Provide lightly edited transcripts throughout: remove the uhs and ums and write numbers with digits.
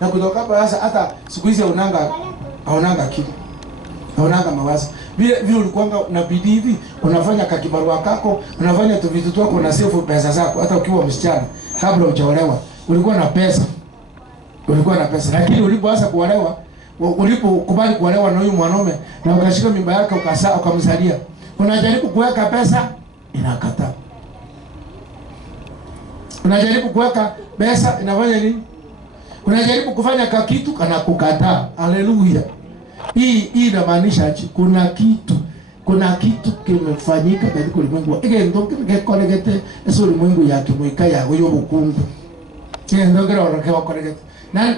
Na kutoka hapa sasa hata siku hizi haunanga kitu. Haunanga mawazo. Vile ulikuwa na bidii hivi, unafanya kakibarua kako, unafanya tu vitu twako na save pesa zako hata ukiwa msichana kabla hujaolewa. Ulikuwa na pesa. Ulikuwa na pesa. Lakini ulipoanza kuolewa, ulipokubali kuolewa na huyu mwanaume na ukashika mimba yake ukamzalia. Unajaribu kuweka pesa, inakataa. Unajaribu kuweka pesa, inafanya nini? Unajaribu kufanya kitu kana kukataa. Haleluya. Hii inamaanisha kuna kitu kimefanyika katika ulimwengu. Ige ndo kimekoregete eso ulimwengu ya kimwika ya huyo bukungu. Ndo kero koregete. Na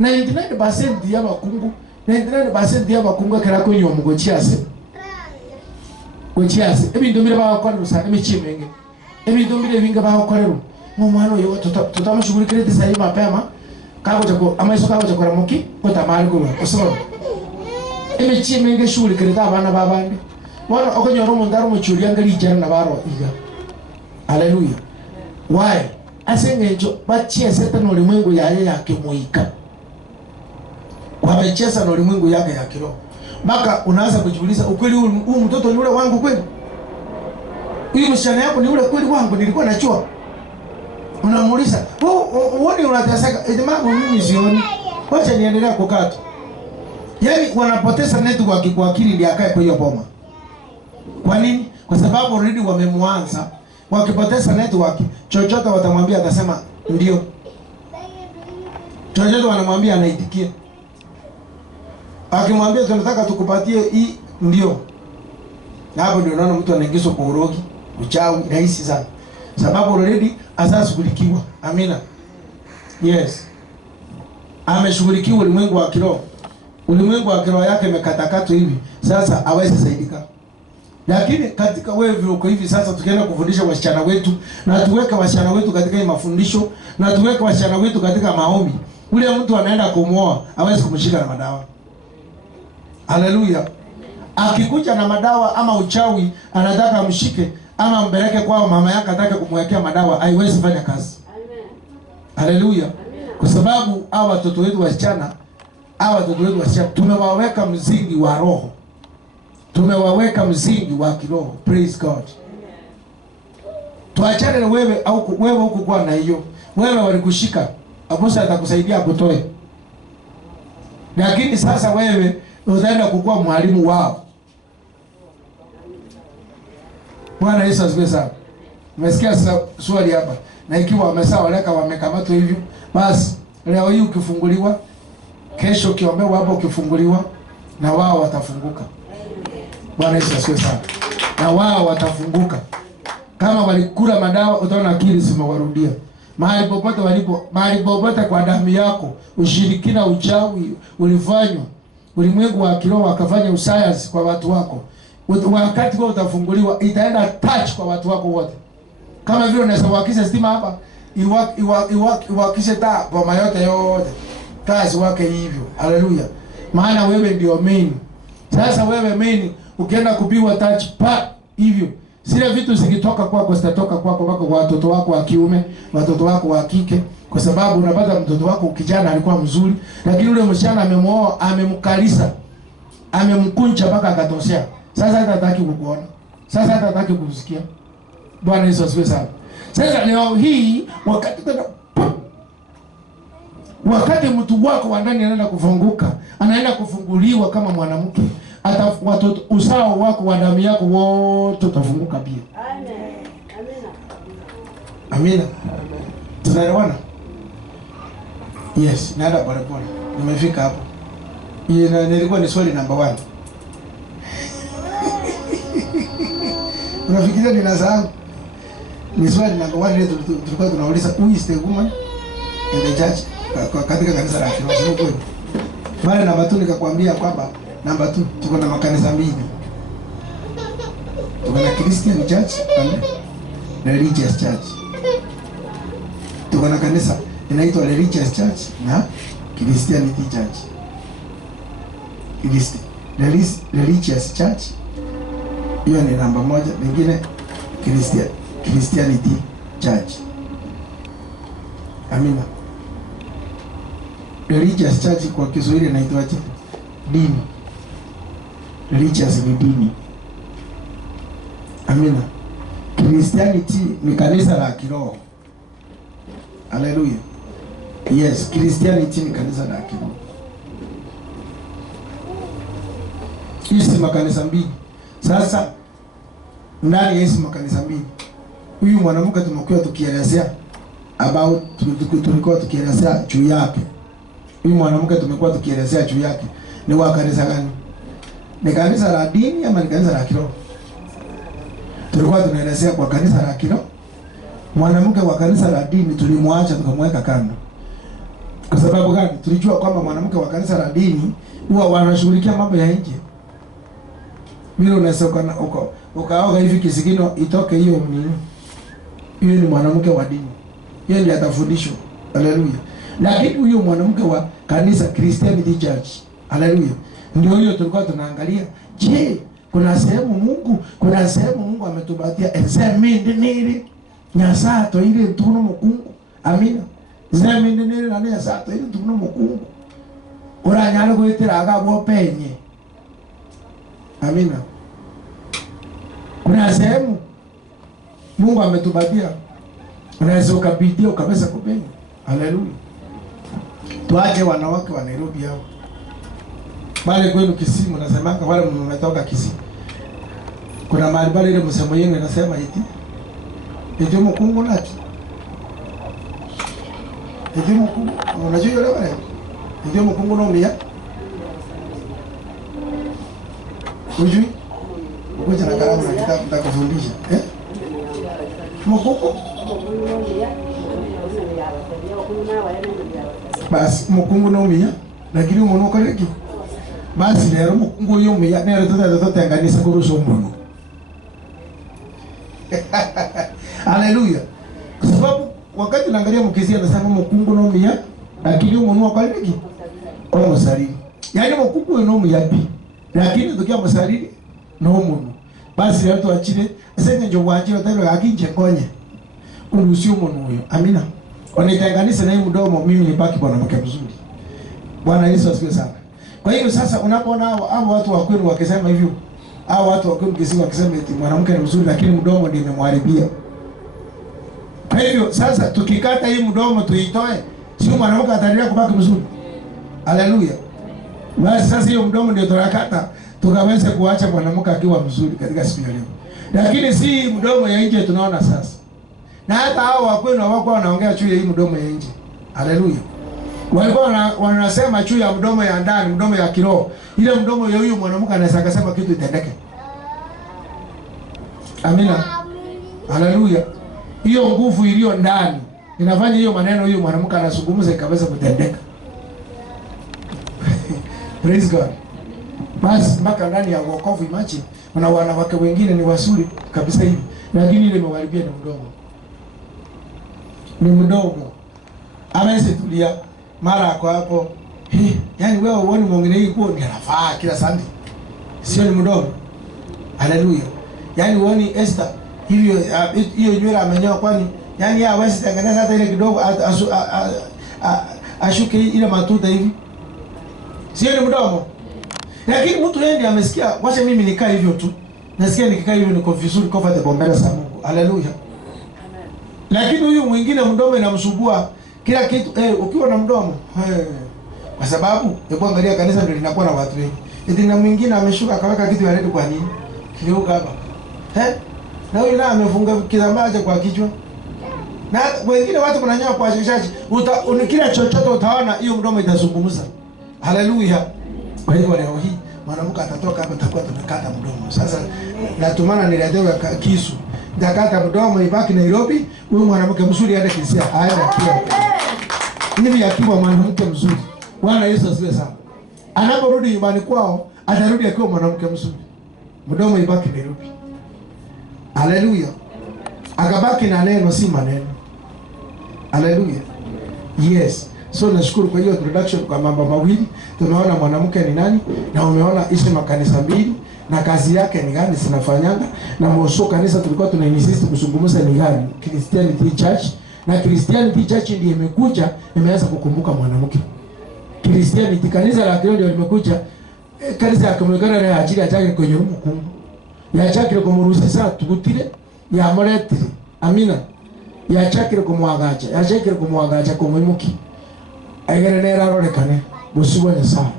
99% ya bakungu, 99% ya bakungu kera ko yo mugo chiase. Kuchiase. Ebi ndo mire ba korero sa emi chimenge. Ebi ndo mire vinga ba korero. Mwana yo tutamshughulikia tisa hii mapema. Kako chako amaiso kako chako ramuki utamari kuma osoro emichi menge shuri kirita abana babandi wana okonyoro mundaro muchuria ngari jana na baro iga. Haleluya. Why asengejo bachiese tano ulimwengu yake muika wamecheza na ulimwengu yake ya kiroho mpaka unaanza kujiuliza ukweli huu mtoto ni ule wangu kweli? Huyu msichana yako ni ule kweli wangu nilikuwa najua? Unamuuliza, uone unateseka, etimangu mimi sioni. Wacha niendelea kukata. Yaani wanapoteza network kwa akili ndio akae kwa hiyo boma. Kwa nini? Kwa sababu already wamemwanza. Wakipoteza network, chochote watamwambia atasema ndio. Chochote wanamwambia anaitikia. Akimwambia tunataka tukupatie hii ndio. Na hapo ndio unaona mtu anaingizwa kwa urogi, uchawi, rahisi sana. Sababu already asashughulikiwa. Amina. Yes. Ameshughulikiwa ulimwengu wa kiroho. Ulimwengu wa kiroho yake imekatakatwa hivi. Sasa hawezi saidika. Lakini katika wewe uko hivi sasa tukienda kufundisha wasichana wetu na tuweka wasichana wetu katika hii mafundisho na tuweka wasichana wetu katika maombi. Ule mtu anaenda kumuoa hawezi kumshika na madawa. Haleluya. Akikuja na madawa ama uchawi anataka amshike ama mbeleke kwao mama yake atake kumwekea madawa haiwezi fanya kazi. Amen. Haleluya. Kwa sababu hawa watoto wetu wasichana tumewaweka msingi wa roho. Tumewaweka msingi wa kiroho. Praise God. Tuachane na wewe au wewe huko kwa na hiyo. Wewe walikushika. Aposa atakusaidia kutoe. Lakini sasa wewe utaenda kukua mwalimu wao. Bwana Yesu asifiwe sana. Umesikia swali hapa. Na ikiwa wamesawaleka wamekamatwa hivyo, basi leo hii ukifunguliwa, kesho kiombewa hapo ukifunguliwa na wao watafunguka. Bwana Yesu asifiwe sana. Na wao watafunguka. Kama walikula madawa utaona akili zimewarudia. Mahali popote walipo, mahali popote kwa damu yako, ushirikina, uchawi ulifanywa. Ulimwengu wa kiroho wakafanya usayansi kwa watu wako. Wakati wewe utafunguliwa itaenda touch kwa watu wako wote. Kama vile unaweza kuwakisha stima hapa, iwakishe taa kwa yote. Kazi wake hivyo. Haleluya. Maana wewe ndio main. Sasa wewe main ukienda kupigwa touch pa hivyo. Zile vitu zikitoka kwako zitatoka kwako kwa watoto wako wa kiume, watoto wako wa kike, kwa sababu unapata mtoto wako kijana alikuwa mzuri, lakini yule msichana amemuoa, amemkalisa, amemkunja mpaka akatosea. Sasa hataki kukuona. Sasa hataki kusikia. Bwana Yesu asifiwe sana. Sasa leo hii wakati mtu wako wa ndani anaenda kufunguka, anaenda kufunguliwa kama mwanamke, hata watoto usao wako wa damu yako wote utafunguka pia. Amen. Amina. Tunaelewana? Yes, naenda pole pole. Nimefika hapo. Nilikuwa ni swali number 1. Unafikiria ninasahau? Ni swali number 1 ile tulikuwa tunauliza who is the woman in the church katika kanisa la Kiroho kweli. Mara namba 2 nikakwambia kwamba namba 2 tuko na makanisa mbili. Tuko na Christian church na religious church. Tuko na kanisa inaitwa religious church na Christianity church. Religious church hiyo ni namba 1, nyingine Christianity church. Amina. Religious church kwa Kiswahili inaitwaje? Dini. Religious ni dini. Amina. Christianity ni kanisa la kiroho. Hallelujah. Yes, Christianity ni kanisa la kiroho. Hizi makanisa mbili. Sasa ndani ya hizi makanisa mbili, huyu mwanamke tumekuwa tukielezea about tulikuwa tukielezea juu yake. Huyu mwanamke tumekuwa tukielezea juu yake. Ni wa kanisa gani? Ni kanisa la dini ama ni kanisa la kiroho? Tulikuwa tunaelezea kwa kanisa la kiroho. Mwanamke wa kanisa la dini tulimwacha tukamweka kando. Kwa sababu gani? Tulijua kwamba mwanamke wa kanisa la dini huwa wanashughulikia mambo ya nje. Mimi unaweza ukaoga hivi kisigino itoke hiyo nini? Hiyo ni mwanamke wa dini. Yeye ndiye atafundishwa. Haleluya. Lakini huyo mwanamke wa kanisa Christianity Church, haleluya, ndio hiyo tulikuwa tunaangalia. Je, kuna sehemu Mungu ametupatia examine nini? Nyasato ile tuno mukungu. Amina. Examine nini na nyasato ile tuno mukungu. Uranyalo kwitira agabo penye. Amina. Kuna sehemu Mungu ametupatia. Unaweza ukapitia ukaweza kupenya. Haleluya. Tuache wanawake wa Nairobi hao. Bale kwenu Kisii mnasemanga wale mmetoka Kisii. Kuna mahali bale ile msemo yenu inasema eti. Eti mkungu nati. Eti mkungu, unajua yule wale? Eti mkungu no mia. Unjui? Ngoja na kalamu na kitabu nitakufundisha. Mkungu. Basi mkungu no mia. Lakini umuntu ukareki. Basi rero mkungu yo mia nero tutatenganisa kurusha umuntu. Haleluya. Kwa sababu wakati naangalia mkisi anasema mkungu no mia, lakini umuntu ukareki. Kwa msalini. Yaani mkungu no mia pi. Lakini tukia msalini no umuntu. Basi rero tuachire senge njo wanje tayari akinje konye. Urusio umuntu huyo. Amina. Wanitenganisha na hii mdomo, mimi nibaki mwanamke mzuri. Bwana Yesu asifiwe sana. Kwa hiyo sasa unapoona hao watu wa kwenu wakisema hivyo, hao watu wa kwenu wakisema eti mwanamke ni mzuri lakini mdomo ndio umemharibia. Kwa hivyo sasa tukikata hii mdomo tuitoe, sio mwanamke ataendelea kubaki mzuri. Haleluya. Basi sasa hiyo mdomo ndio tunakata, tukaweze kuacha mwanamke akiwa mzuri katika siku ya leo. Lakini si mdomo ya nje tunaona sasa. Na hata hao wa kwenu hawako wanaongea juu ya hii mdomo ya nje. Haleluya. Walikuwa wanasema juu ya mdomo ya ndani, mdomo ya kiroho. Ile mdomo ya huyu mwanamke anaweza kusema kitu itendeke. Amina. Haleluya. Hiyo nguvu iliyo ndani inafanya hiyo maneno huyu mwanamke anazungumza ikaweza kutendeka. Praise God. Basi mpaka ndani ya wokovu, imagine kuna wanawake wengine ni wazuri kabisa hivi, lakini ile imewaribia ni mdomo. Ni mdomo. Amese tulia mara kwa hapo. Yaani wewe uone mwingine yuko ni anafaa kila Sunday. Sio ni mdomo. Haleluya. Yaani uone Esther hivyo hiyo nywele amenyoa kwani yaani hawezi tengeneza hata ile kidogo ashuke ile matuta hivi. Sio ni mdomo. Lakini mtu yeye ndiye amesikia wacha mimi nikaa hivyo tu. Nasikia nikikaa hivyo niko vizuri comfortable mbele za Mungu. Haleluya. Lakini huyu mwingine mdomo inamsumbua kila kitu. Ukiwa na mdomo kwa sababu hebu angalia kanisa ndio linakuwa na watu wengi. Eti na mwingine ameshuka akaweka kitu ya redio kwa nini? Kiuka hapa. Na huyu naye amefunga kitambaa kwa kichwa. Na wengine watu mnanyoa kwa shashashi. Kila chochote utaona hiyo mdomo itazungumza. Haleluya. Kwa hiyo leo hii mwanamke atatoka hapa atakuwa tunakata mdomo. Sasa natumana niletewe kisu. Dakata mdomo ibaki Nairobi, huyu mwanamke mzuri aende Kisia. Haya pia. Mimi akiwa mwanamke mzuri. Bwana Yesu asifiwe sana. Anaporudi nyumbani kwao, atarudi akiwa mwanamke mzuri. Mdomo ibaki Nairobi. Haleluya. Akabaki na neno si maneno. Haleluya. Yes. So nashukuru kwa hiyo introduction kwa mambo mawili. Tumeona mwanamke ni nani na umeona hizo makanisa mbili na kazi yake ni gani zinafanyanga, na mwisho kanisa tulikuwa tunainsist kuzungumza ni gani, Christianity Church. Na Christianity Church ndiye imekuja imeanza kukumbuka mwanamke. Christianity. Kanisa la Kristo ndio limekuja. Kanisa ya kumekana na ajili ya chake kwenye mkungu. Ya chake kumuruhusi sana tukutire ya moretire. Amina. Ya chake kumwagacha. Ya chake kumwagacha kumuimuki. Aigere nera rorekane. Musibone sana.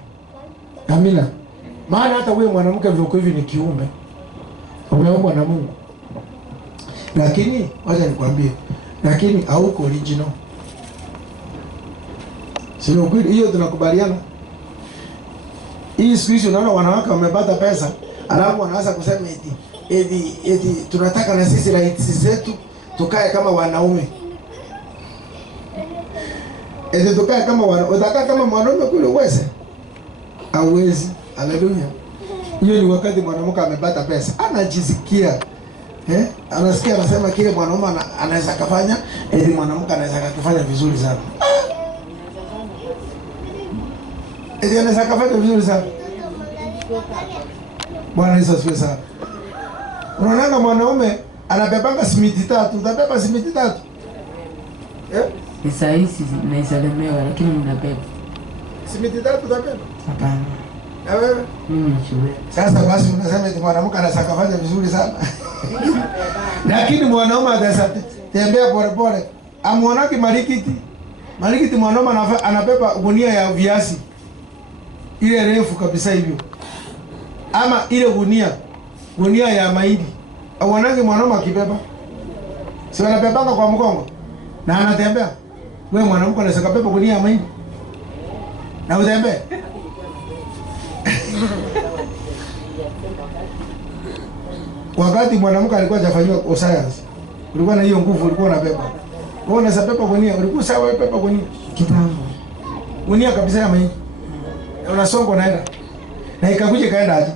Amina. Maana hata wewe mwanamke vile uko hivi ni kiumbe. Umeumbwa na Mungu. Lakini wacha nikwambie, lakini hauko original. Sio kweli, hiyo tunakubaliana. Hii siku hizi unaona wanawake wamepata pesa, alafu wanaanza kusema eti tunataka na sisi rights zetu tukae kama wanaume. Eti tukae kama wanaume, utakaa kama mwanaume kule uweze? Hauwezi. Haleluya. Hiyo ni wakati mwanamke amepata pesa, anajisikia anasikia anasema kile mwanaume anaweza kufanya, eti mwanamke anaweza kufanya vizuri sana. Eti anaweza kufanya vizuri sana. Bwana Yesu asifiwe sana. Unaona mwanaume anabebanga simiti 3, utabeba simiti 3? Ni sahihi na isalemewa lakini mnabeba. Simiti 3 utabeba? Hapana. Na wewe? Mimi nichukue. Sasa basi unasema eti mwanamke anaweza kufanya vizuri sana. Lakini mwanaume anaweza tembea pole pole. Amuonaki marikiti. Marikiti mwanaume anabeba gunia ya viazi. Ile refu kabisa hivyo. Ama ile gunia ya mahindi. Awanangi mwanaume akibeba. Si anabebanga kwa mgongo na anatembea. Wewe mwanamke unaweza kubeba gunia ya mahindi na utembee? Wakati mwanamke alikuwa hajafanywa science, ulikuwa na hiyo nguvu, ulikuwa unabeba. Wewe unaweza beba gunia, ulikuwa sawa wewe beba gunia Kitambo. Gunia kabisa ya mahindi. Unasonga naenda. Na ikakuja kaenda aje.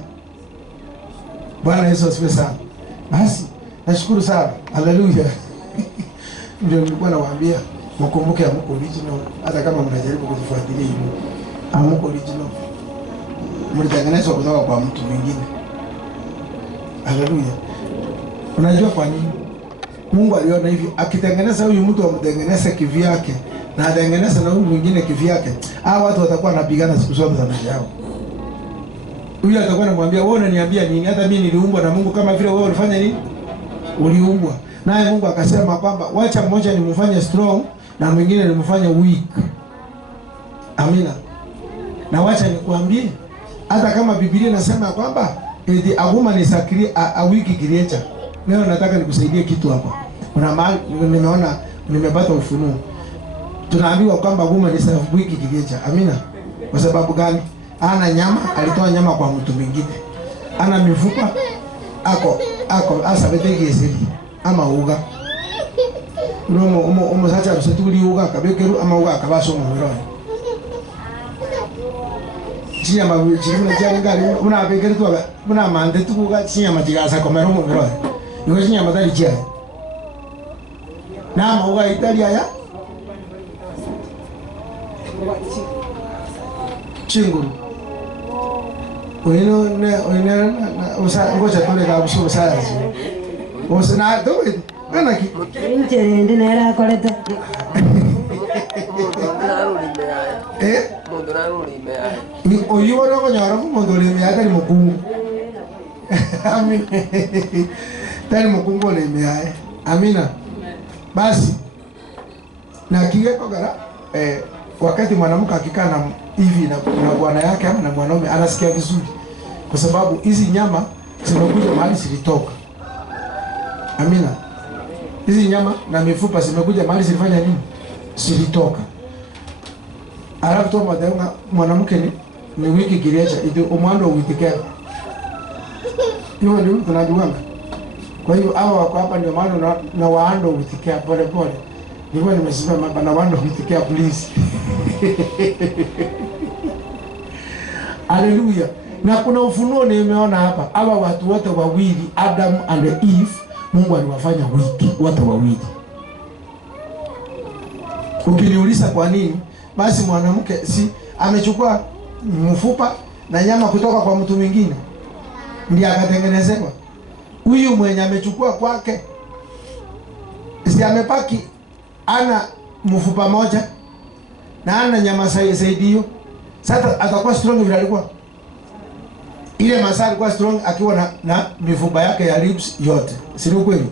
Bwana Yesu asifiwe sana. Basi nashukuru sana. Haleluya. Ndio nilikuwa nawaambia mkumbuke amuko original, hata kama mnajaribu kutufuatilia hivi. Amuko original. Mlitengenezwa kutoka kwa mtu mwingine. Haleluya. Unajua kwa nini? Mungu aliona hivi, akitengeneza huyu mtu amtengeneze kivyake na atengeneze na huyu mwingine kivyake, hao watu watakuwa wanapigana siku zote za maisha yao. Huyu atakuwa anamwambia wewe unaniambia nini? Hata mimi niliumbwa na Mungu kama vile wewe ulifanya nini? Uliumbwa. Naye Mungu akasema kwamba wacha mmoja nimfanye strong na mwingine nimfanye weak. Amina. Na wacha nikwambie, hata kama Biblia inasema kwamba eti aguma ni sakri a wiki creator. Leo nataka nikusaidie kitu hapa. Kuna mahali nimeona nimepata ufunuo. Tunaambiwa kwamba aguma ni wiki creator. Amina. Kwa sababu gani? Ana nyama, alitoa nyama kwa mtu mwingine. Ana mifupa, ako asa betegi esiri ama uga. Nomo sacha msetuli uga kabekeru ama uga kabaso mu roho. Chinyama chimuna cyangari una bekeri twaga una mande tukuga chinyama kigasa komero mu roho. Ngo chinyama dali cyaye. Na uga Italia ya chinguru. Oino usa ngoja tole ka buso sayansi. Osa na do ana ki. Nje ndi era koleta. Mundu naruri mea. Ni oyiwo ro nyara mu mundu le mea tali mukungu. Amen. Tali mukungu le mea. Amina. Basi na kigeko gara wakati mwanamke akikaa na hivi na bwana yake ama na mwanaume anasikia vizuri, kwa sababu hizi nyama zimekuja mahali zilitoka. Amina. Hizi nyama na mifupa zimekuja mahali zilifanya nini? Zilitoka. Alafu tu mwanamke ni wiki kirecha ndio umwando uitikea. Hiyo ndio tunajuanga. Kwa hiyo hawa wako hapa ndio maana na waando uitikea pole pole. Nilikuwa nimesimama hapa na waando uitikea please. Haleluya. Na kuna ufunuo nimeona hapa. Hawa watu wote wawili, Adam and Eve, Mungu aliwafanya wiki wote wawili. Ukiniuliza kwa nini? Basi mwanamke si amechukua mfupa na nyama kutoka kwa mtu mwingine ndiye akatengenezewa. Huyu mwenye amechukua kwake si amepaki ana mfupa moja na ana nyama saidio. Sasa atakuwa strong vile alikuwa. Ile masaa alikuwa strong akiwa na mifupa yake ya ribs yote. Si kweli?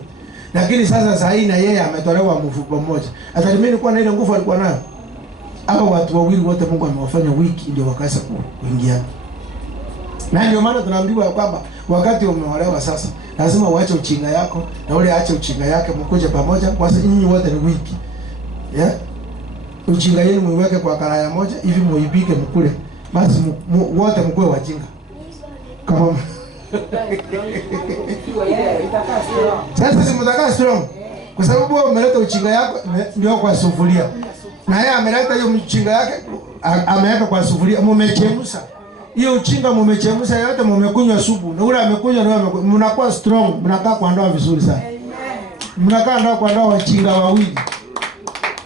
Lakini sasa hii na yeye ametolewa mfupa mmoja. Atalimeni kuwa na ile nguvu alikuwa nayo. Hapa watu wawili wote Mungu amewafanya wiki ndio wakaanza kuingia. Na ndio maana tunaambiwa kwamba wakati umeolewa sasa lazima uache uchinga yako na ule aache uchinga yake, mkuje pamoja kwa sababu nyinyi wote ni wiki. Yeah? Uchinga yenu muiweke kwa karaya moja hivi muibike mkule. Basi wote mkue wajinga. Kama sasa si mtakaa strong. Kwa sababu wewe umeleta uchinga yako ndio kwa sufuria. Na yeye ameleta hiyo mchinga yake ameweka kwa sufuria, mumechemsha. Hiyo uchinga mumechemsha yote, mumekunywa supu. Na ule amekunywa na mnakuwa strong, mnakaa kwa ndoa vizuri sana. Mnakaa ndoa kwa ndoa wachinga wawili.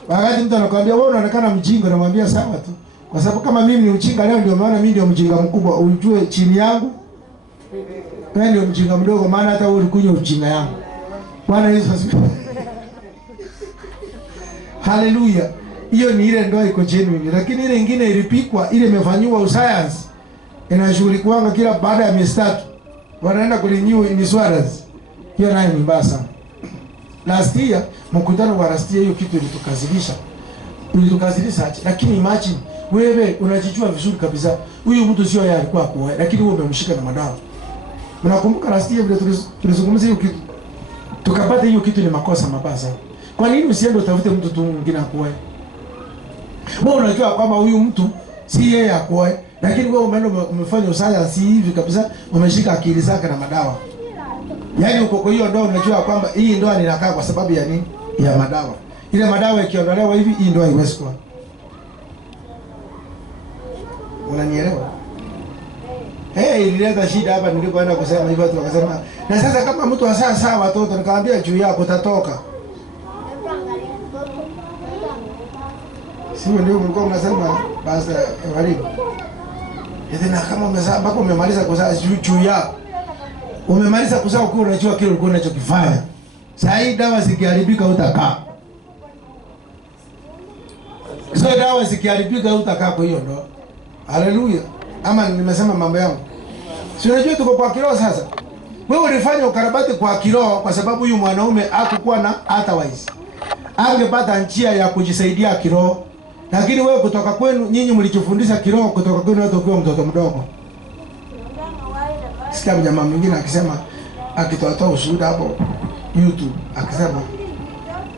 Wakati mtu anakuambia wewe unaonekana mjinga, namwambia sawa tu. Kwa sababu kama mimi ni mjinga leo ndio maana mimi ndio mjinga mkubwa, ujue chini yangu. Wewe ndio mjinga mdogo maana hata wewe ulikunywa ujinga yangu. Bwana Yesu asifiwe. Haleluya. Hiyo ni ile ndoa iko genuine, lakini ile nyingine ilipikwa, ile imefanywa uscience. Inashughulikiwa kila baada ya miezi 3. Wanaenda kurenew insurance. Hiyo nayo ni mbaya sana. Last year, mkutano wa last year hiyo kitu ilitukazilisha. Lakini imagine wewe unajijua vizuri kabisa. Huyu mtu sio yeye alikuwa kwa, lakini wewe umemshika na madawa. Mnakumbuka last year vile tulizungumzia hiyo kitu. Tukapata hiyo kitu ni makosa mabaya sana. Kwa nini usiende utafute mtu tu mwingine akuoe? Wewe unajua kwamba huyu mtu si yeye akuoe, lakini wewe umeenda umefanya usaya si hivi kabisa, umeshika akili zake na madawa. Yaani uko kwa hiyo ndoa unajua kwamba hii ndoa ninakaa kwa sababu ya nini? Ya madawa. Ile madawa ikiondolewa hivi hii ndoa haiwezi kuwa. Unanielewa? Ilileta shida hapa nilipoenda kusema hivyo watu wakasema, na sasa kama mtu asaa watoto nikamwambia juu yako utatoka. Sio ndio mlikuwa mnasema basi walimu. Na kama umezaa mpaka umemaliza kuzaa juu yako. Umemaliza kuzaa ukiwa unajua kile ulikuwa unachokifanya. Sasa hii dawa zikiharibika utakaa. Sio dawa zikiharibika utakaa kwa hiyo ndo. Haleluya. Ama nimesema mambo yangu. Si unajua tuko kwa kiroho sasa. Wewe ulifanya ukarabati kwa kiroho kwa sababu huyu mwanaume hakukuwa na otherwise. Angepata njia ya kujisaidia kiroho. Lakini wewe kutoka kwenu nyinyi mlichofundisha kiroho kutoka kwenu hata ukiwa mtoto mdogo. Sikia jamaa mwingine akisema akitoa ushuhuda hapo YouTube akisema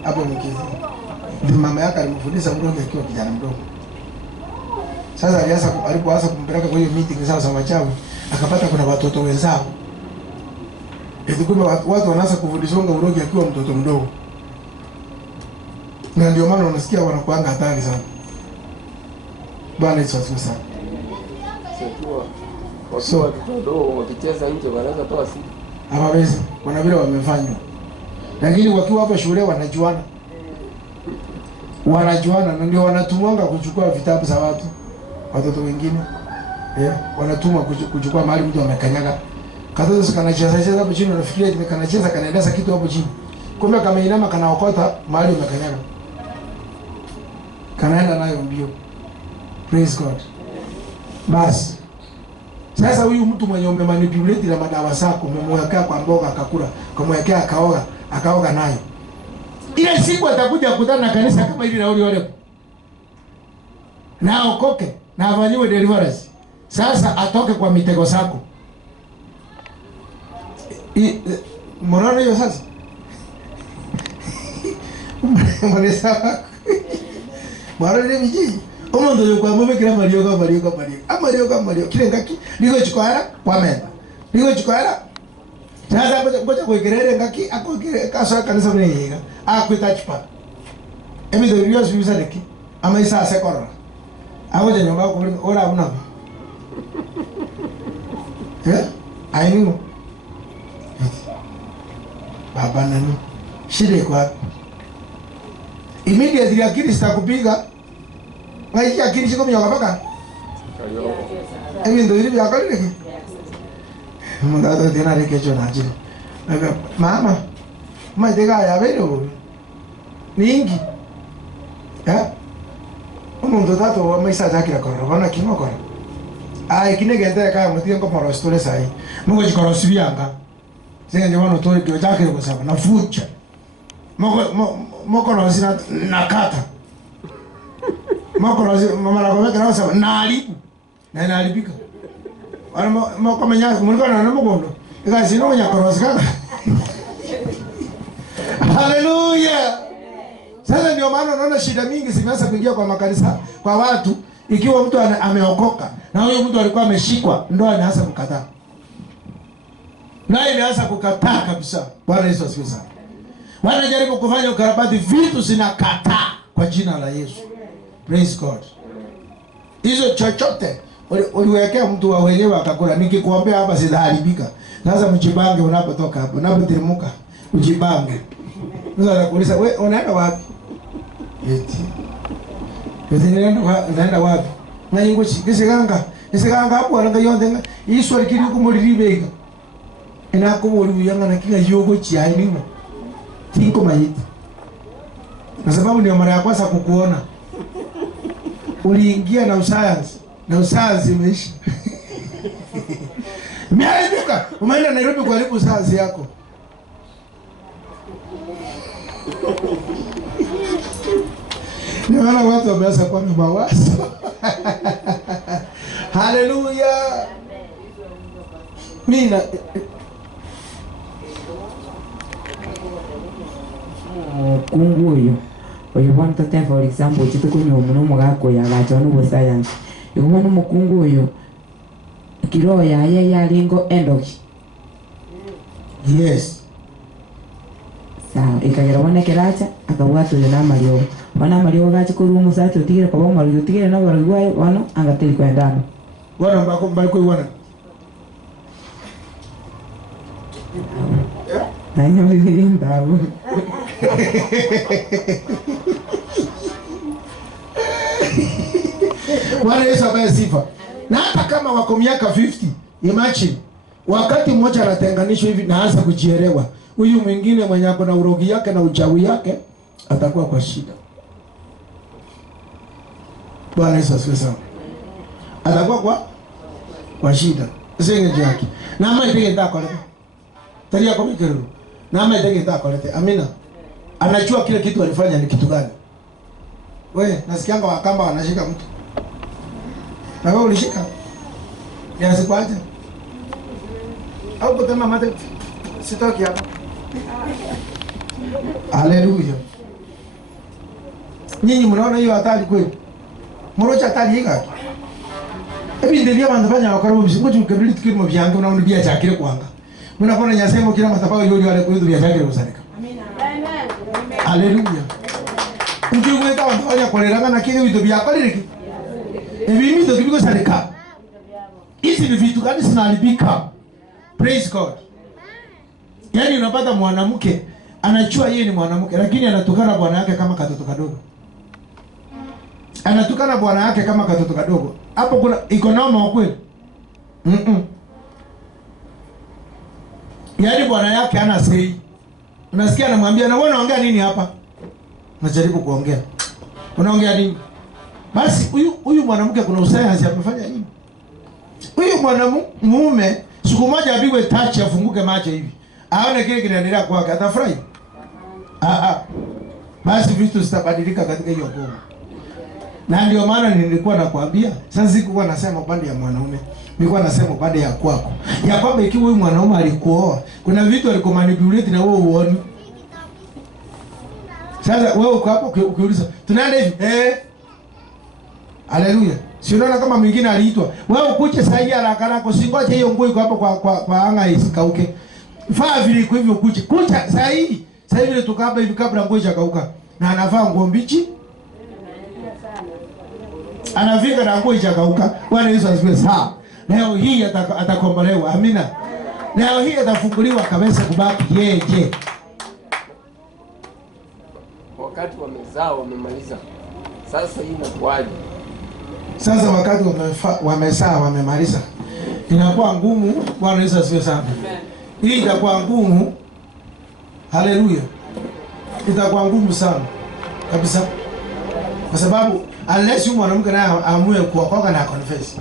hapo mkizi. Mama yake alimfundisha mdogo akiwa kijana mdogo. Sasa alipoanza kumpeleka kwa hiyo meeting zao za wachawi, akapata kuna watoto wenzao. Kumbe watu wanaanza kufundishwa urogi akiwa mtoto mdogo. Na ndio maana unasikia wanakuanga hatari sana. Bwana Yesu asifiwe sana. Sio watoto wakicheza nje wanaweza toa siri. Hawawezi, kuna vile wamefanywa. Lakini wakiwa hapa shule wanajuana. Wanajuana na ndio wanatumwanga kuchukua vitabu za watoto wengine. Wanatumwa kuchukua mahali mtu amekanyaga. Katoto kanacheza hapo chini, unafikiria kanacheza kanaendeza kitu hapo chini. Kumbe kama inama kanaokota mahali umekanyaga. Kanaenda nayo mbio. Praise God. Basi. Sasa huyu mtu mwenye umemanipulate na madawa zako, umemwekea kwa mboga akakula, kumwekea akaoga nayo. Ile siku atakuja kukutana na kanisa kama hili na wale. Na okoke, na afanywe deliverance. Sasa atoke kwa mitego zako. Mwana hiyo sasa. Mwana sawa. Mwana ni mjiji. Omuntu yokwa mumekira Mario kile ngaki liko chikwara kwa menda liko chikwara sasa ngoja kuikerere ngaki akokire kasa kanisa mwenyeega akwita chipa emido rios bisaneki ama isa sekora awoje nyomba ko ora abuna ainu baba nani shide kwa immediately akili sitakupiga Ngai akili siko myoga baka. Ndio hivi akali ni. Munda tena reke chona chini. Mama. Mama tega ya vero. Ningi. Umuntu tatu wa maisa takira korora bana kingo korora. Ai kinegende kaya mutien ko moro stole sai. Mugo jikoro sibianga. Senga njabano tori kyo takira ko saba na fucha. Moko no sina nakata. Moko no mama la komeka na saba nali. Na nalipika. Ana moko menya mulika na mugondo. Ika sino nya korosika. Haleluya. Sasa ndio maana unaona shida mingi zimeanza kuingia kwa makanisa kwa watu. Ikiwa mtu ameokoka na huyo mtu alikuwa ameshikwa, ndoa inaanza kukataa. Na inaanza kukataa kabisa. Bwana Yesu asifiwe sana. Wanajaribu kufanya ukarabati, vitu zinakataa kwa jina la Yesu. Praise God. Hizo chochote uliwekea mtu wa wenyewe akakula, nikikuombea hapa sidaharibika. Sasa mjibange unapotoka hapo, unapotirimuka ujibange. Ndio anakuuliza wewe unaenda wapi? Eti. Unaenda wapi? Na yingo isiganga hapo alanga yonde Yesu alikiri kumuliribega. Ina kumuli yanga na kila yogo chiai nimo. Tinko mayiti. Kwa sababu ndio mara ya kwanza kukuona. Uliingia na usayansi. Na usayansi imeisha. Miaibuka, umeenda Nairobi kuharibu usayansi yako. Nimeona watu wameanza kuwa na mawazo. Haleluya. Mina kungu oyo wanto te for example chitukunyo muno mugako ya gacho no science yuko no mukungu oyo kiro ya lingo endoki. Yes. Sawa ikagera wana keracha akabwato na Mario. Wana Mario gacho ko rumu sacho tigire kwa Mario tigire na barugwa wano angateli kwendana. Wana mbako wana. Nanya mlinda. Bwana Yesu abaye sifa. Na hata kama wako miaka 50, imagine wakati mmoja anatenganishwa hivi na anza kujielewa. Huyu mwingine mwenye ako na urogi yake na uchawi yake atakuwa kwa shida. Bwana Yesu asifiwe sana. Atakuwa kwa shida. Senge yake. Na ama itege ndako leo. Taria kwa mikero. Na ama itege ndako leo. Amina. Anajua kile kitu alifanya ni kitu gani. Wewe nasikianga wakamba wanashika mtu. Na wewe ulishika? Ya sikwaje? Au kutema mate sitoki hapa. Haleluya. Nyinyi mnaona hiyo hatari kweli? Mrocha hatari hii gani? Ebi ndio bantu banya wakaro bisingo tukabili tukirimo byange unaona bia chakire kwanga. Mnaona nyasema kila matapao yoni wale kwetu bia chakire usarika. Amina. Amen. Haleluya. Unjumwe ta bantu banya koleranga na kile vitu bya koliriki. Ebi mito kibiko sarika. Hizi ni vitu gani zinaharibika? Praise God. Yaani unapata mwanamke anajua yeye ni mwanamke lakini anatukana bwana yake kama katoto kadogo. Anatukana bwana yake kama katoto kadogo. Hapo kuna economy kweli? Yaani bwana yake hana sei. Unasikia anamwambia na wewe unaongea nini hapa? Najaribu kuongea. Unaongea nini? Basi huyu mwanamke kuna usayansi amefanya nini? Huyu mwanamume siku moja apigwe touch afunguke macho hivi. Aone kile kinaendelea kwake atafurahi. Basi vitu zitabadilika katika hiyo ngoma. Na ndio maana nilikuwa nakwambia, sasa sikuwa nasema upande ya mwanaume. Nilikuwa nasema upande ya kwako. Ya kwamba ikiwa huyu mwanaume alikuoa, kuna vitu alikomanipulate na wewe uone. Sasa wewe uko hapo ukiuliza, tunaenda hivi? Haleluya. Si unaona kama mwingine aliitwa, wewe ukuje saa hii haraka haraka, usingoje hiyo nguo iko hapo kwa anga isikauke. Faa vile kwa hivyo ukuje. Kuja saa hii. Sasa hivi tukaba hivi kabla nguo ijakauka. Na anavaa nguo mbichi. Anavika na nguo ijakauka. Bwana Yesu asifiwe sana. Leo hii atakombolewa. Amina. Leo hii atafunguliwa kabisa kubaki yeye. Wakati wamezaa wamemaliza. Sasa hii inakuaje? Sasa wakati wamezaa wamemaliza. Inakuwa ngumu. Bwana Yesu asifiwe sana. Hii itakuwa ngumu. Haleluya. Itakuwa ngumu sana kabisa. Kwa sababu unless huyu mwanamke naye amue kuokoka na confess.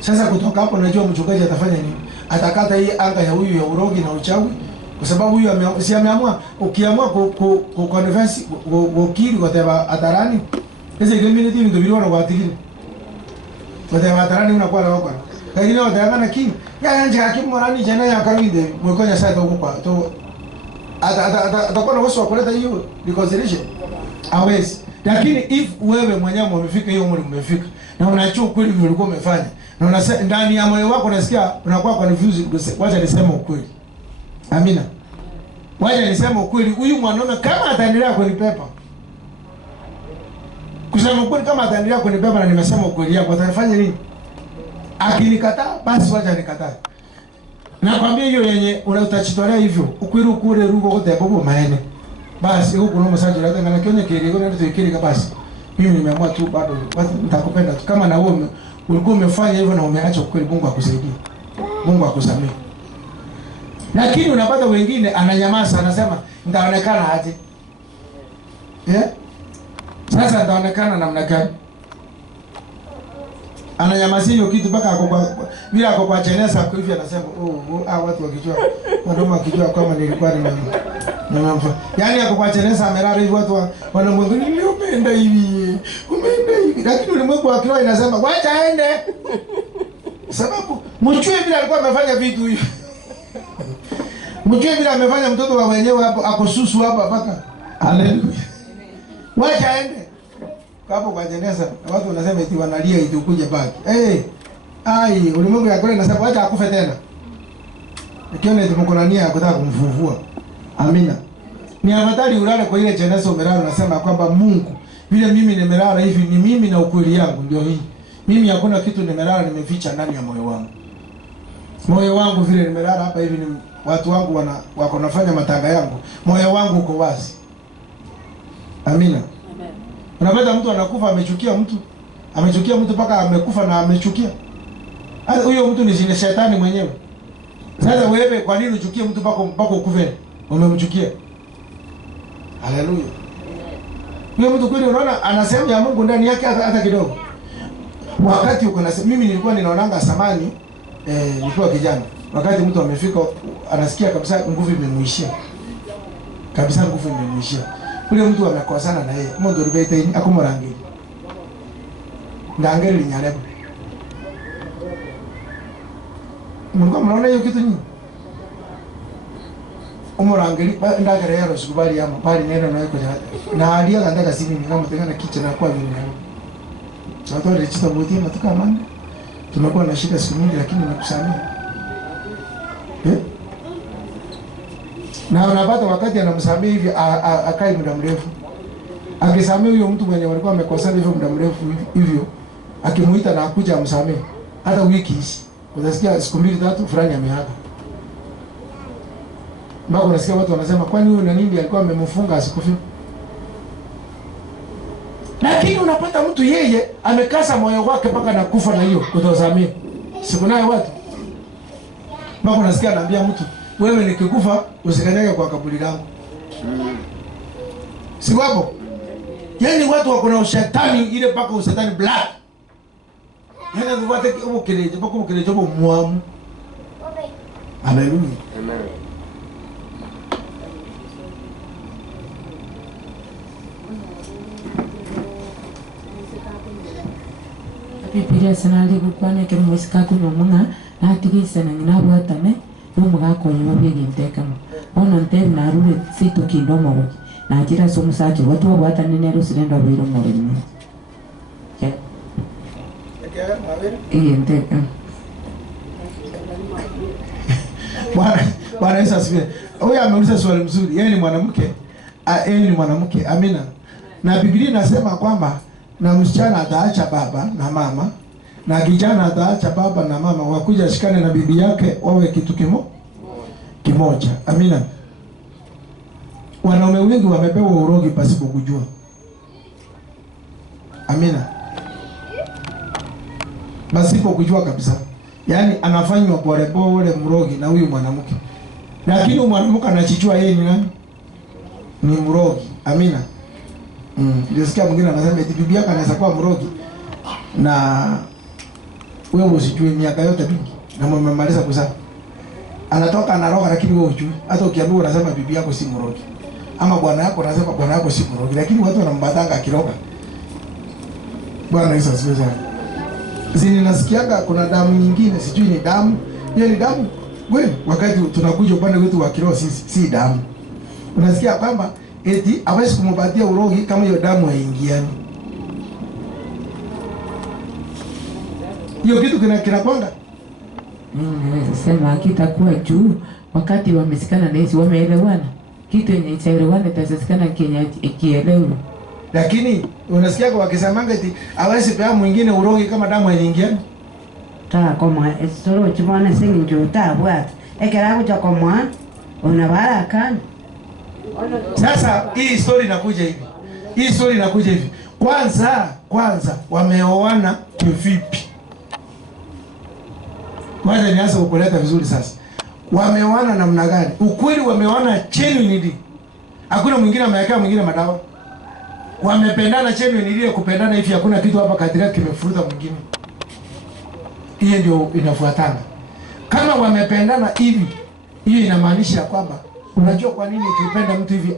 Sasa kutoka hapo najua mchungaji atafanya nini? Atakata hii anga ya huyu ya urogi na uchawi, kwa sababu huyu ameamua. Ukiamua ku confess ukiri kwa teba atarani, hizo community ndio biliona kwa atikini kwa teba atarani unakuwa na wako, lakini wataanga na king ya nje akimorani jana ya kawinde mwekonya sasa huko kwa to atakuwa na uwezo wa kuleta hiyo reconciliation hawezi. Lakini if wewe mwenyewe umefika hiyo umri, umefika na unachua kweli vile ulikuwa umefanya, na unasema ndani ya moyo wako unasikia unakuwa confused, wacha niseme ukweli. Amina. Wacha niseme ukweli, huyu mwanaume kama ataendelea kunipepa, kusema ukweli, kama ataendelea kunipepa na nimesema ukweli yako, atanifanya nini? Akinikataa basi wacha nikataa. Nakwambia hiyo yenye utachitolea hivyo, ukweli ukure rugo kote hapo maene. Basi huko kuna msaji la tanga na kionye kile kuna ndio kile basi. Mimi nimeamua tu bado nitakupenda tu kama na wewe ulikuwa umefanya hivyo na umeacha ukweli, Mungu akusaidie. Mungu akusamehe. Lakini unapata wengine ananyamaza, anasema nitaonekana aje. Sasa nitaonekana namna gani? Ananyamaza hiyo kitu mpaka bila kwa jeneza kwa hivyo anasema watu wakijua, wanaume wakijua kama nilikuwa nimemfa. Yaani kwa jeneza amelala hivi, watu wanamwambia leo umeenda hivi. Lakini ulimwengu wa kiroho inasema wacha aende. Sababu mchue bila alikuwa amefanya vitu hivi. Mchue bila amefanya mtoto wa mwenyewe hapo akosusu hapa mpaka. Haleluya. Wacha aende. Hapo kwa jeneza watu wanasema eti wanalia eti ukuje baki. Ulimwengu ya kule nasema wacha akufe tena. Nikiona eti mko na nia ya kutaka kumfufua. Amina. Ni afadhali ulale kwa ile jeneza umelala, unasema kwamba Mungu, vile mimi nimelala hivi ni mimi na ukweli yangu ndio hii. Mimi hakuna kitu nimelala nimeficha ndani ya moyo wangu. Moyo wangu vile nimelala hapa hivi ni watu wangu wako nafanya matanga yangu. Moyo wangu uko wazi. Amina. Unapata mtu anakufa amechukia mtu. Amechukia mtu mpaka amekufa na amechukia. Hata huyo mtu ni shetani mwenyewe. Sasa wewe kwa nini uchukie mtu mpaka ukufe? Umemchukia. Haleluya. Huyo mtu kweli unaona anasema ya Mungu ndani yake hata kidogo. Wakati uko na mimi nilikuwa ninaonanga samani nikiwa kijana. Wakati mtu amefika anasikia kabisa nguvu imemuishia. Kabisa nguvu imemuishia. Ule mtu amekosana na yeye. Mungu ribete akomorangi. Ndangere linyaleko. Mungu mnaona hiyo kitu nyinyi? Umurangeli ndagere yaro sikubali ama bali nenda nayo kwa na alia kanda kasini ni kama tengana kiche na kwa vile. Watu walichita boti matuka mande. Tumekuwa na shida siku nyingi lakini nakusamea. Na unapata wakati anamsamea hivi akai muda mrefu. Akisamea huyo mtu mwenye walikuwa wamekosana hivyo muda mrefu hivyo, akimuita na akuja amsamee hata wiki hizi. Unasikia siku 2-3 fulani ameaga. Mbona unasikia watu wanasema kwani huyu na nini alikuwa amemfunga asikufe? Lakini unapata mtu yeye amekasa moyo wake mpaka nakufa na hiyo kutosamea. Siku nayo watu. Mbona unasikia anaambia mtu wewe nikikufa usikanyage kwa kaburi langu. Si wapo? Yaani watu wako na ushetani ile mpaka ushetani black. Yaani watu ukileje mpaka ukileje mwamu. Haleluya. Amen. Bibilia sana ligukwane ke musika kuno munga natigisa na nabwatane n'umugakoye babiginteka ono ntebe na rule fito kindomo na ajira somusaje watu babwatane nero silendo biro morimo inteka Bwana Yesu asifiwe. Huyu ameuliza swali mzuri. Yeye ni mwanamke. Amina. Na Biblia inasema kwamba na msichana ataacha baba na mama, na kijana ataacha baba na mama, wakuja shikane na bibi yake wawe kitu kimoja. Amina. Wanaume wengi wamepewa urogi pasipo kujua. Amina. Pasipo kujua kabisa. Yaani anafanywa pole pole mrogi na huyu mwanamke. Lakini mwanamke anachijua yeye ni nani? Ni mrogi. Amina. Nilisikia mwingine anasema eti bibi yako anaweza kuwa mrogi na wewe usijue miaka yote tu na mmemaliza kuzaa. Anatoka anaroga lakini wewe hujui. Hata ukiambiwa unasema bibi yako si mrogi. Ama bwana yako anasema bwana yako si mrogi, lakini watu wanambatanga akiroga. Bwana Yesu asifiwe sana. Zini nasikiaga kuna damu nyingine, sijui ni damu. Hiyo ni damu. Kweli wakati tunakuja upande wetu wa kiroho si damu. Unasikia kwamba eti hawezi kumbatia urogi kama hiyo damu haingiani. Hiyo kitu kinakwanga. Naweza sema kitakuwa juu wakati wamesikana na Yesu wameelewana. Kitu yenye chaelewana itasikana Kenya ikielewa. Lakini unasikia kwa wakisemanga eti hawezi pea mwingine urogi kama damu haingiani. Ta koma estoro chibana singi ta bwat. Ekera kuja koma unabara kan. Sasa hii story inakuja hivi. Kwanza wameoana kivipi? Wacha nianze kukuleta vizuri sasa. Wameoana namna gani? Ukweli wameoana genuinely. Hakuna mwingine ameweka mwingine madawa. Wamependana genuinely, ile kupendana hivi hakuna kitu hapa katikati kimefuruta mwingine. Hiyo ndio inafuatana. Kama wamependana hivi, hiyo inamaanisha kwamba unajua kwa nini ukipenda mtu hivi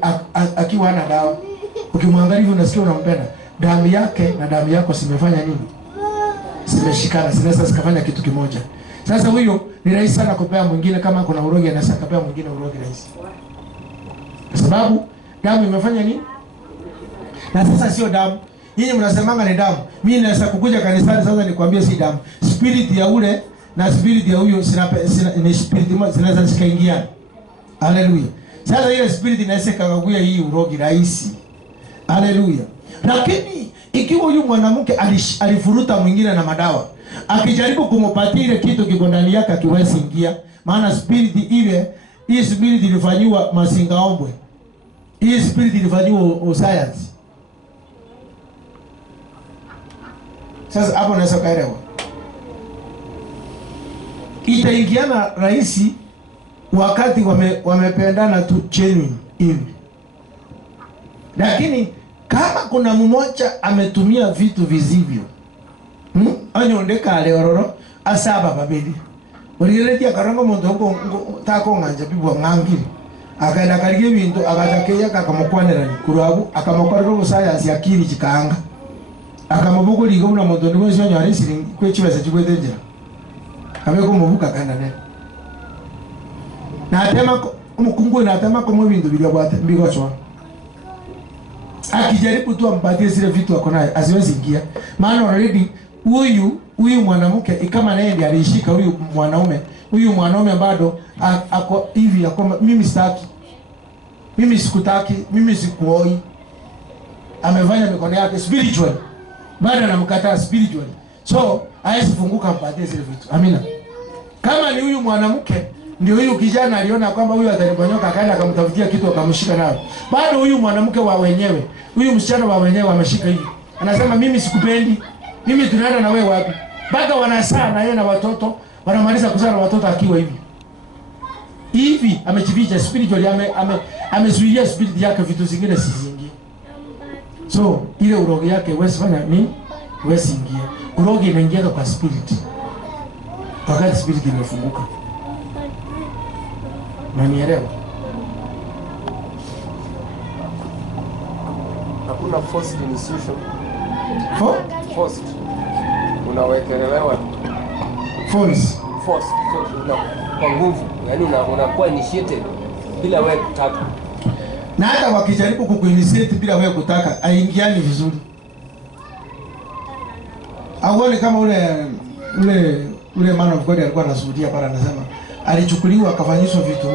akiwa hana dawa, ukimwangalia hivi unasikia unampenda, damu yake na damu yako simefanya nini? Simeshikana, zinaweza zikafanya kitu kimoja. Sasa huyo ni rahisi sana kupea mwingine, kama kuna urogi anaweza kupea mwingine urogi rahisi. Kwa sababu damu imefanya nini? Na sasa sio damu. Nyinyi mnasemanga ni damu. Mimi naweza kukuja kanisani sasa nikwambie si damu. Spirit ya ule na spirit ya huyo ni spirit moja, zinaweza zikaingiana. Haleluya. Sasa ile spirit inaweza kakaguya hii urogi rahisi. Haleluya. Lakini ikiwa huyu mwanamke alifuruta mwingine na madawa, akijaribu kumpatia ile kitu kiko ndani yake akiwezi ingia, maana spirit ile, hii spirit ilifanywa masingaombwe. Hii spirit ilifanywa science. Sasa hapo naweza kaelewa. Itaingiana rahisi wakati wamependana tu genuine hivi. Lakini kama kuna mmoja ametumia vitu vizivyo, anyondeka leororo asaba babeli. Waliletea karanga muntu huko tako nganja bibwa ngangiri. Akaenda karige bintu akatakeya kakamukwanira kurabu akamukorera science yakiri kikanga. Akamubuko ligo na muntu ni wese nyari siri kwechibasa chibwetenjera. Kameko mubuka kana ne. Na atema umukungu na atema kwa bintu bilio bwate mbigoswa. Akijaribu tu ampatie zile vitu ako nayo asiwezi ingia. Maana already huyu mwanamke kama naye ndiye alishika huyu mwanaume bado ako hivi ya kwamba mimi sitaki. Mimi sikutaki, mimi sikuoi. Amefanya mikono yake spiritual. Bado anamkataa spiritual. So, hawezi funguka ampatie zile vitu. Amina. Kama ni huyu mwanamke ndio huyu kijana aliona kwamba huyu ataniponyoka, akaenda akamtafutia kitu akamshika nayo. Bado huyu mwanamke wa wenyewe, huyu msichana wa wenyewe ameshika hivi. Anasema mimi sikupendi. Mimi tunaenda na wewe wapi? Mpaka wanasaa na yeye na watoto, wanamaliza kuzaa na watoto akiwa hivi. Hivi amejificha spiritually, amezuilia spirit yake vitu zingine sizingie. So, ile urogi yake wewe fanya nini? Wewe ingia. Urogi inaingia kwa spirit. Wakati spirit imefunguka. Unanielewa? Hakuna forced initiation. Forced. Unawekelewa. Forced. So, kwa nguvu. Yaani unakuwa initiated bila wewe kutaka. Na hata wakijaribu kukuinitiate bila wewe kutaka, aingiani vizuri. Auone kama ule man of God alikuwa anasuhudia pale, anasema alichukuliwa akafanyishwa vitu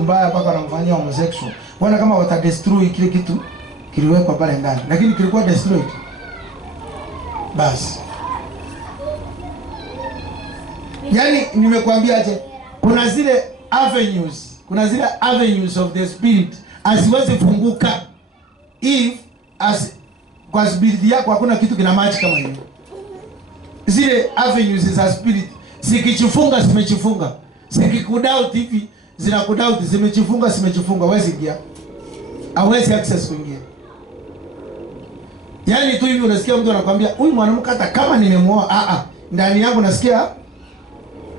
mbaya mpaka anamfanyia homosexual. Wana kama watadestroy kile kitu kiliwekwa pale ndani, lakini kilikuwa destroyed. Basi. Yaani nimekuambia aje, kuna zile avenues of the spirit asiwezi funguka kwa spirit yako hakuna kitu kina match kama hiyo. Zile avenues za spirit zikichifunga zimechifunga. Zikikudoubt hivi zinakudoubt, zimechifunga wewe ingia. hawezi access kuingia. Yaani tu hivi unasikia mtu anakuambia huyu mwanamke hata kama nimemuoa, ndani yangu nasikia.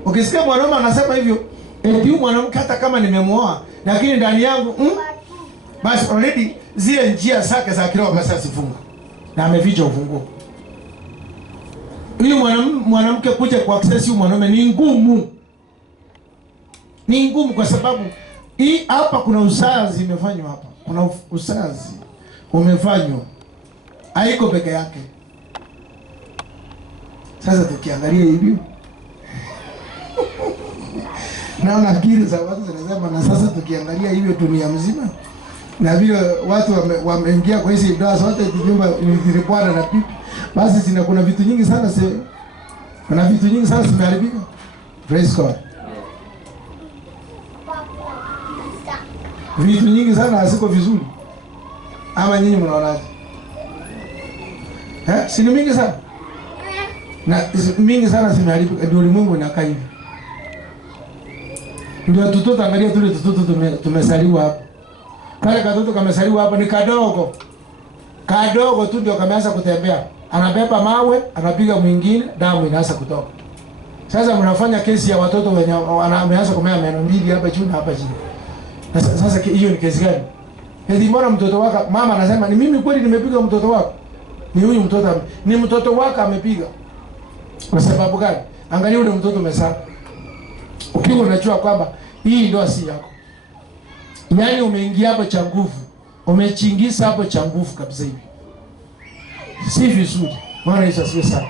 Ukisikia mwanaume anasema hivyo, huyu mwanamke hata kama nimemuoa, lakini ndani yangu basi already zile njia zake za kiroho basi sifunga. Na ameficha ufunguo. Huyu mwanamke kuja kwa access huyu mwanaume ni ngumu. Ni ngumu kwa sababu hii hapa kuna usazi imefanywa hapa. Kuna usazi umefanywa. Haiko peke yake. Sasa tukiangalia hivi naona akili za watu zinasema, na sasa tukiangalia hivyo dunia mzima na vile watu wameingia kwa hizi ndoa zote nyumba zilikuwa na pipi, basi kuna vitu nyingi sana zimeharibika. Praise God. Vitu nyingi sana haziko vizuri. Ama nyinyi mnaonaje? Si ni mingi sana? Na mingi sana zimeharibika, ndio ulimwengu inakaa hivi. Ndio tutoto, angalia tule tutoto tumesaliwa hapa. Kale katoto kamesaliwa hapa ni kadogo. Kadogo tu ndio kameanza kutembea. Anabeba mawe, anapiga mwingine, damu inaanza kutoka. Sasa mnafanya kesi ya watoto wenye wameanza kumea meno mbili hapa chini hapa chini. Sasa hiyo ni kesi gani? Hivi mbona mtoto wako mama anasema ni mimi kweli nimepiga mtoto wako? Ni huyu mtoto, ni mtoto wako amepiga. Kwa sababu gani? Angalia ule mtoto umezaa. Ukiwa unajua kwamba hii ndio si yako. Yaani umeingia hapo cha nguvu. Umechingisa hapo cha nguvu kabisa hivi. Si vizuri. Bwana Yesu asifiwe sana.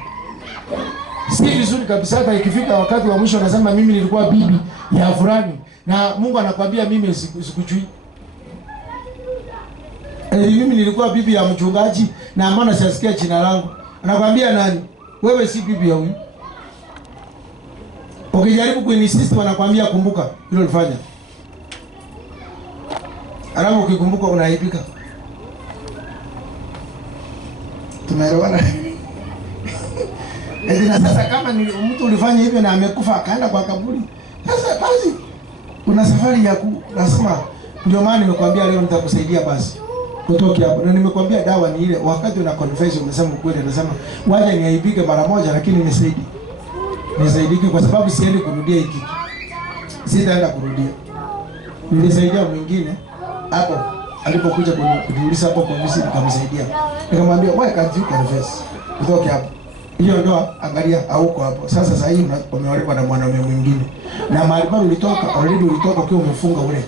Si vizuri kabisa, hata ikifika wakati wa mwisho anasema mimi nilikuwa bibi ya fulani na Mungu anakuambia mimi sikujui. Mimi nilikuwa bibi ya mchungaji na maana sisikia jina langu. Anakuambia nani? Wewe si bibi ya huyu. Ukijaribu kuinsist wanakuambia kumbuka hilo ulifanya. Alafu ukikumbuka unaibika. Tumeelewana? Na sasa kama ni mtu ulifanya hivyo na amekufa akaenda kwa kaburi. Sasa basi kuna safari ya lazima, ndio maana nimekwambia leo nitakusaidia basi. Kutoki hapo. Na nimekwambia dawa ni ile wakati una confess umesema kweli, unasema waje niaibike mara moja lakini nisaidie. Nisaidike kwa sababu siendi kurudia hiki. Sitaenda kurudia. Nilisaidia mwingine hapo alipokuja kuniuliza hapo kwa mimi nikamsaidia. Nikamwambia why can't you confess? Kutoki hapo. Hiyo ndoa angalia hauko hapo. Sasa hivi umeolewa na mwanamume mwingine. Na mahali pale ulitoka already ulitoka ukiwa umefunga ule.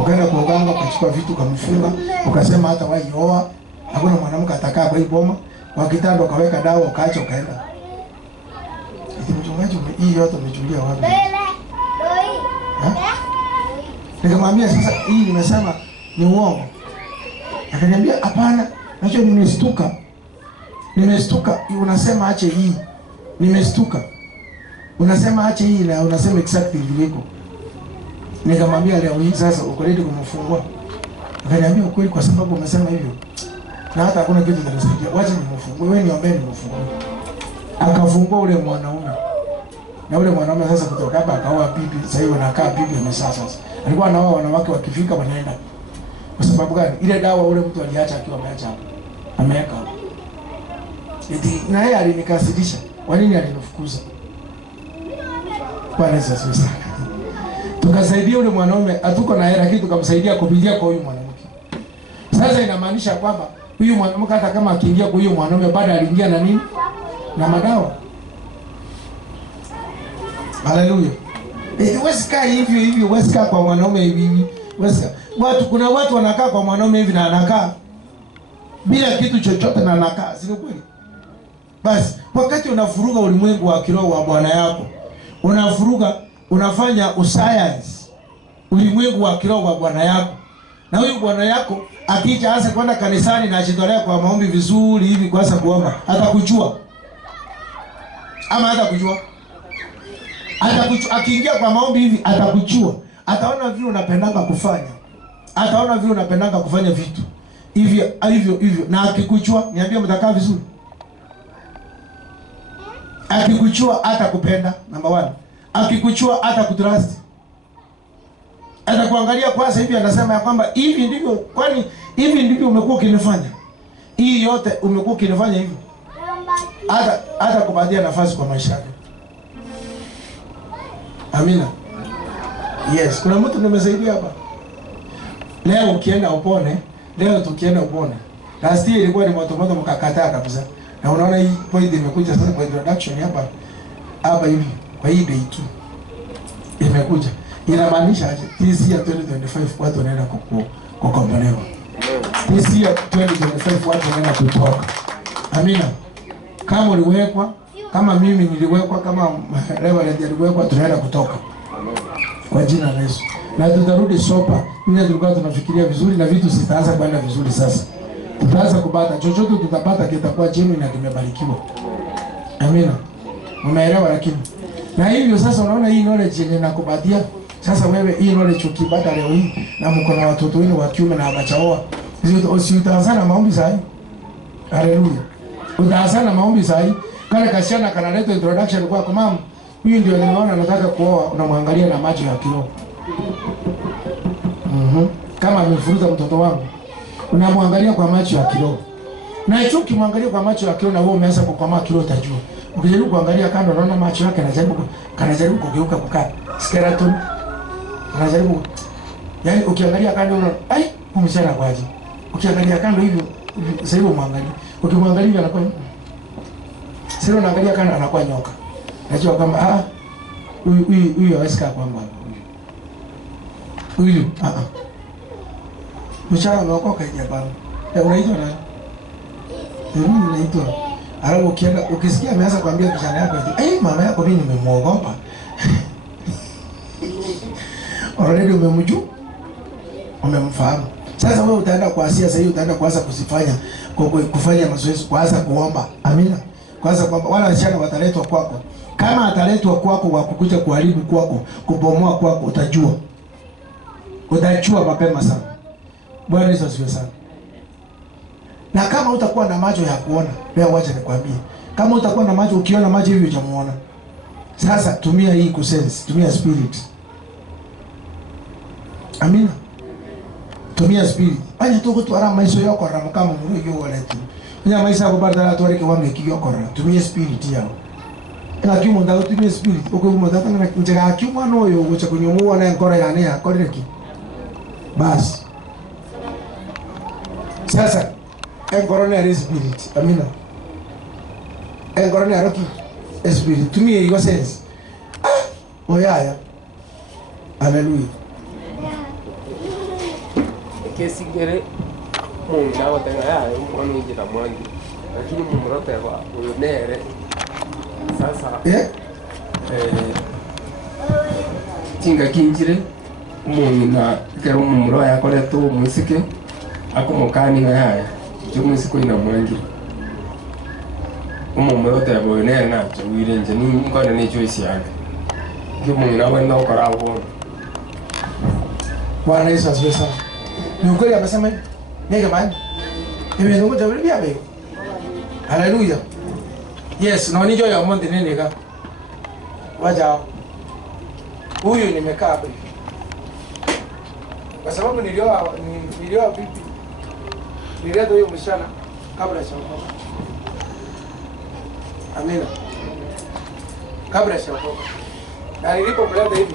Ukaenda kwa uganga ukachukua vitu ukamfunga, ukasema hata wewe oa, hakuna mwanamke atakaa kwa hii boma, kwa kitanda ukaweka dawa ukaacha ukaenda. Mchungaji hii yote umechulia wapi? Nikamwambia sasa hii nimesema ni uongo. Akaniambia hapana, nacho nimestuka. Nimestuka, unasema ache hii. Nimestuka. Unasema ache hii na unasema exactly vile iko. Nikamwambia leo hii sasa uko ready kumfungua. Akaniambia ukweli kwa sababu umesema hivyo. Na hata hakuna kitu kinasaidia. Wacha nimfungue. Wewe niombe nimfungue. Akafungua ule mwanaume. Na ule mwanaume sasa kutoka hapa akaoa bibi, sasa hivi anakaa bibi amesha sasa. Alikuwa anaoa wanawake wakifika wanaenda. Kwa sababu gani? Ile dawa ule mtu aliacha akiwa ameacha hapo. Ameweka hapo. Na yeye alinikasirisha. Kwa nini alinifukuza? Bwana Yesu asifiwe. Tukasaidia ule mwanaume, hatuko na hela lakini tukamsaidia kupitia kwa huyu mwanamke. Sasa inamaanisha kwamba huyu mwanamke hata kama akiingia kwa huyu mwanaume bado aliingia na nini? Na madawa. Haleluya. Huwezi kaa hivi, huwezi kaa kwa mwanaume hivi. Kuna watu wanakaa kwa mwanaume hivi na anakaa bila kitu chochote na anakaa, si kweli? Basi wakati unafuruga ulimwengu wa kiroho wa Bwana yako, unafuruga, unafanya uscience ulimwengu wa kiroho wa Bwana yako. Na huyu Bwana yako akija hasa kwenda kanisani na ajitolea kwa maombi vizuri hivi kwanza kuomba, atakujua. Ama hatakujua? Atakujua, akiingia kwa maombi hivi atakujua. Ataona vile unapendanga kufanya. Ataona vile unapendanga kufanya vitu. Hivyo na akikujua, niambie mtakaa vizuri. Akikuchua atakupenda, number 1. Akikuchua atakutrust. Atakuangalia kwanza hivi anasema ya kwamba hivi ndivyo, kwani Hivi ndivyo umekuwa ukinifanya. Hii yote umekuwa ukinifanya hivi. Hata kupatia nafasi kwa maisha yako. Amina. Yes, kuna mtu nimesaidia hapa. Leo ukienda upone, leo tukienda upone. Last year ilikuwa ni moto mkakataa kabisa. Na unaona hii point imekuja sasa kwa introduction hapa. Hapa hivi kwa hii day 2 imekuja. Inamaanisha aje? This year 2025 watu wanaenda kukombolewa. This year 2025 watu wanaenda kutoka. Amina. Kama uliwekwa, kama mimi niliwekwa, kama Reverend aliwekwa, tunaenda kutoka. Kwa jina la Yesu. Na tutarudi sopa. Ndio tulikuwa tunafikiria vizuri na vitu zitaanza kwenda vizuri sasa. Tutaanza kupata chochote tutapata kitakuwa chini na kimebarikiwa. Amina. Umeelewa lakini. Na hivyo sasa unaona hii knowledge yenye nakupatia. Sasa wewe hii knowledge ukipata leo hii na mko na watoto wenu wa kiume na abachaoa. Utaanza na maombi sahi. Haleluya. Utaanza na maombi sahi. Kale kasiana kanaleta introduction kwa mama. Huyu ndio nimeona nataka kuoa, unamwangalia na macho ya kiroho. Kama amefuruza mtoto wangu, unamwangalia kwa macho ya kiroho. Na hicho ukimwangalia kwa macho ya kiroho na wewe umeanza kukomaa kiroho utajua. Ukijaribu kuangalia kando unaona macho yake kanajaribu kugeuka kukaa skeleton. Anajaribu. Yaani ukiangalia kando unaona ai umeshana kwaje. Ukiangalia kando hivyo sasa hivi muangalie. Ukimwangalia anakuwa sio unaangalia kando anakuwa nyoka. Najua kwamba huyu hawezi kaa kwamba huyu mchana unaokoka hijapana. Unaitwa nani? Unaitwa. Alafu ukienda ukisikia ameanza kuambia kijana yako eti mama yako mimi nimemuogopa. Already umemjua. Umemfahamu. Sasa wewe utaenda kwa Asia, sasa hiyo utaenda kuanza kufanya mazoezi, kuanza kuomba. Amina. Kwanza kwamba wala wasichana wataletwa kwako. Kama ataletwa kwako wa kukuja kuharibu kwako, kubomoa kwako, utajua. Utajua mapema sana. Bwana Yesu asifiwe sana. Na kama utakuwa na macho ya kuona, leo wacha nikwambie. Kama utakuwa na macho, ukiona macho hivi utamuona. Sasa tumia hii kusense, tumia spirit. Amina. Tumia spirit. Anya tuko tuara maisha yako kama mwenyewe wala tu. Nya maisha yako badala tu wale wange kiyoko. Tumia spirit yao. Na kimu ndao tumia spirit. Uko mmoja tena njega kimu anoyo ucha kunyumua na nkora yane ya koreki. Bas. Sasa enkorone spirit. Amina. Enkorone aroki spirit. Tumia hiyo sense. Oyaya. Hallelujah. Kesi gere mungu na watenga ya mwana injira mwangi lakini mungu rote wa unere sasa tinga kinjire mungu na kero mungu ya kole to musike akomokani ya jo musiko ina mwangi mungu rote wa unere na jo wire nje ni ngone ni choice yake ndio mungu na wenda ukora huo. Bwana Yesu asifiwe sana. Ni ukweli amesema hivi. Nige bani. Nimezungumza vile vya bego. Haleluya. Yes, na nijo ya monde nene ka. Waja. Huyu nimekaa hapa. Kwa sababu nilioa vipi? Nilioa huyo msichana kabla ya kuokoka. Amina. Kabla ya kuokoka. Na nilipomleta hivi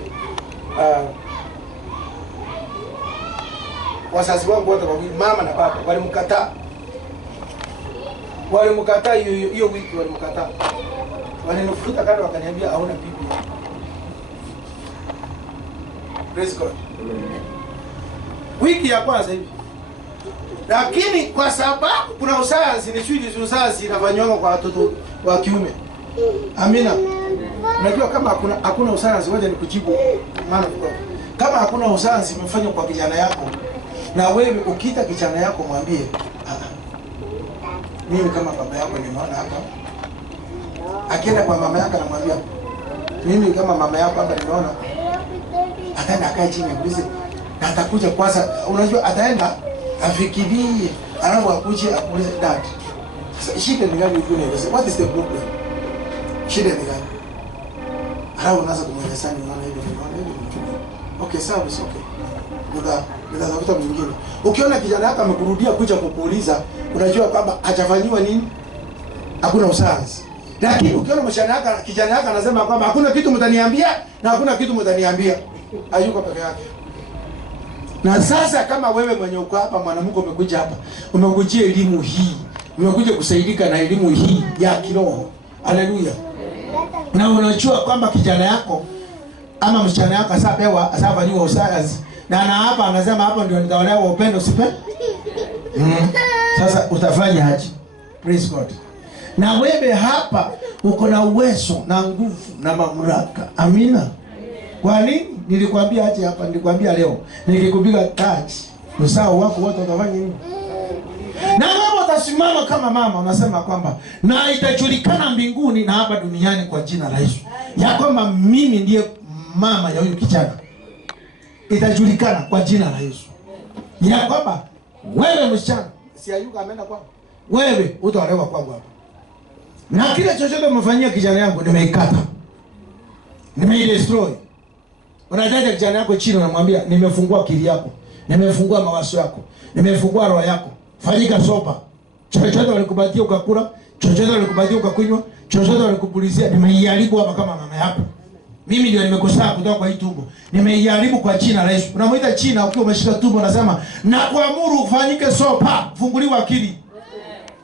wazazi wangu wote wawili, mama na baba, walimkataa. Walimkataa hiyo wiki, walimkataa. Walinifuta kando wakaniambia hauna bibi. Praise God. Wiki ya kwanza hivi. Lakini kwa sababu kuna usayansi, ni shughuli za usayansi inafanywa kwa watoto wa kiume. Amina. Unajua kama hakuna usayansi, ngoja nikujibu maana kwa. Kama hakuna usayansi imefanywa kwa kijana yako, na wewe ukita kijana yako mwambie mimi kama baba yako nimeona hapa. Akienda kwa mama yake anamwambia mimi kama mama yako hapa nimeona. Ataenda akae chini akuulize na atakuja kwanza, unajua ataenda afikirie alafu akuje akuulize dad. Shida ni gani ukune? What is the problem? Shida ni gani? Alafu unaanza kumweleza unaona hivi. Okay, sawa, it's okay. Nitatafuta mwingine. Ukiona kijana yako amekurudia kuja kukuuliza, unajua kwamba hajafanyiwa nini? Hakuna usazi. Lakini ukiona kijana yako anasema kwamba hakuna kitu mtaniambia na hakuna kitu mtaniambia, hayuko peke yake. Na sasa kama wewe mwenye uko hapa, mwanamke umekuja hapa, umekujia elimu hii, umekuja kusaidika na elimu hii ya kiroho. Haleluya. Na unajua kwamba kijana yako ama msichana yako asafanyiwa usazi, na hapa anasema hapa ndio nitaolewa upendo sipe. Sasa utafanya aje? Praise God. Na wewe hapa uko na uwezo na nguvu na mamlaka. Amina. Kwa nini? Nilikwambia aje hapa, nilikwambia leo. Nikikupiga touch, usao wako wote utafanya nini? Na wewe utasimama kama mama unasema kwamba na itajulikana mbinguni na hapa duniani kwa jina la Yesu, ya kwamba mimi ndiye mama ya huyu kijana. Itajulikana kwa jina la Yesu ya kwamba wewe msichana, si Ayuka ameenda kwangu, wewe utaolewa kwangu hapa. Na kile chochote umefanyia kijana yangu nimeikata, nimeidestroy. Unataja kijana yako chini, unamwambia nimefungua akili yako, nimefungua mawazo yako, nimefungua roho yako, fanyika sopa. Chochote walikupatia ukakula, chochote walikupatia ukakunywa, chochote walikupulizia, nimeiharibu hapa kama mama yako. Mimi ndio nimekosea kutoka kwa hii tumbo, nimeiharibu kwa jina la Yesu. Unamuita china ukiwa umeshika tumbo, unasema na kuamuru ufanyike sopa, funguliwa akili,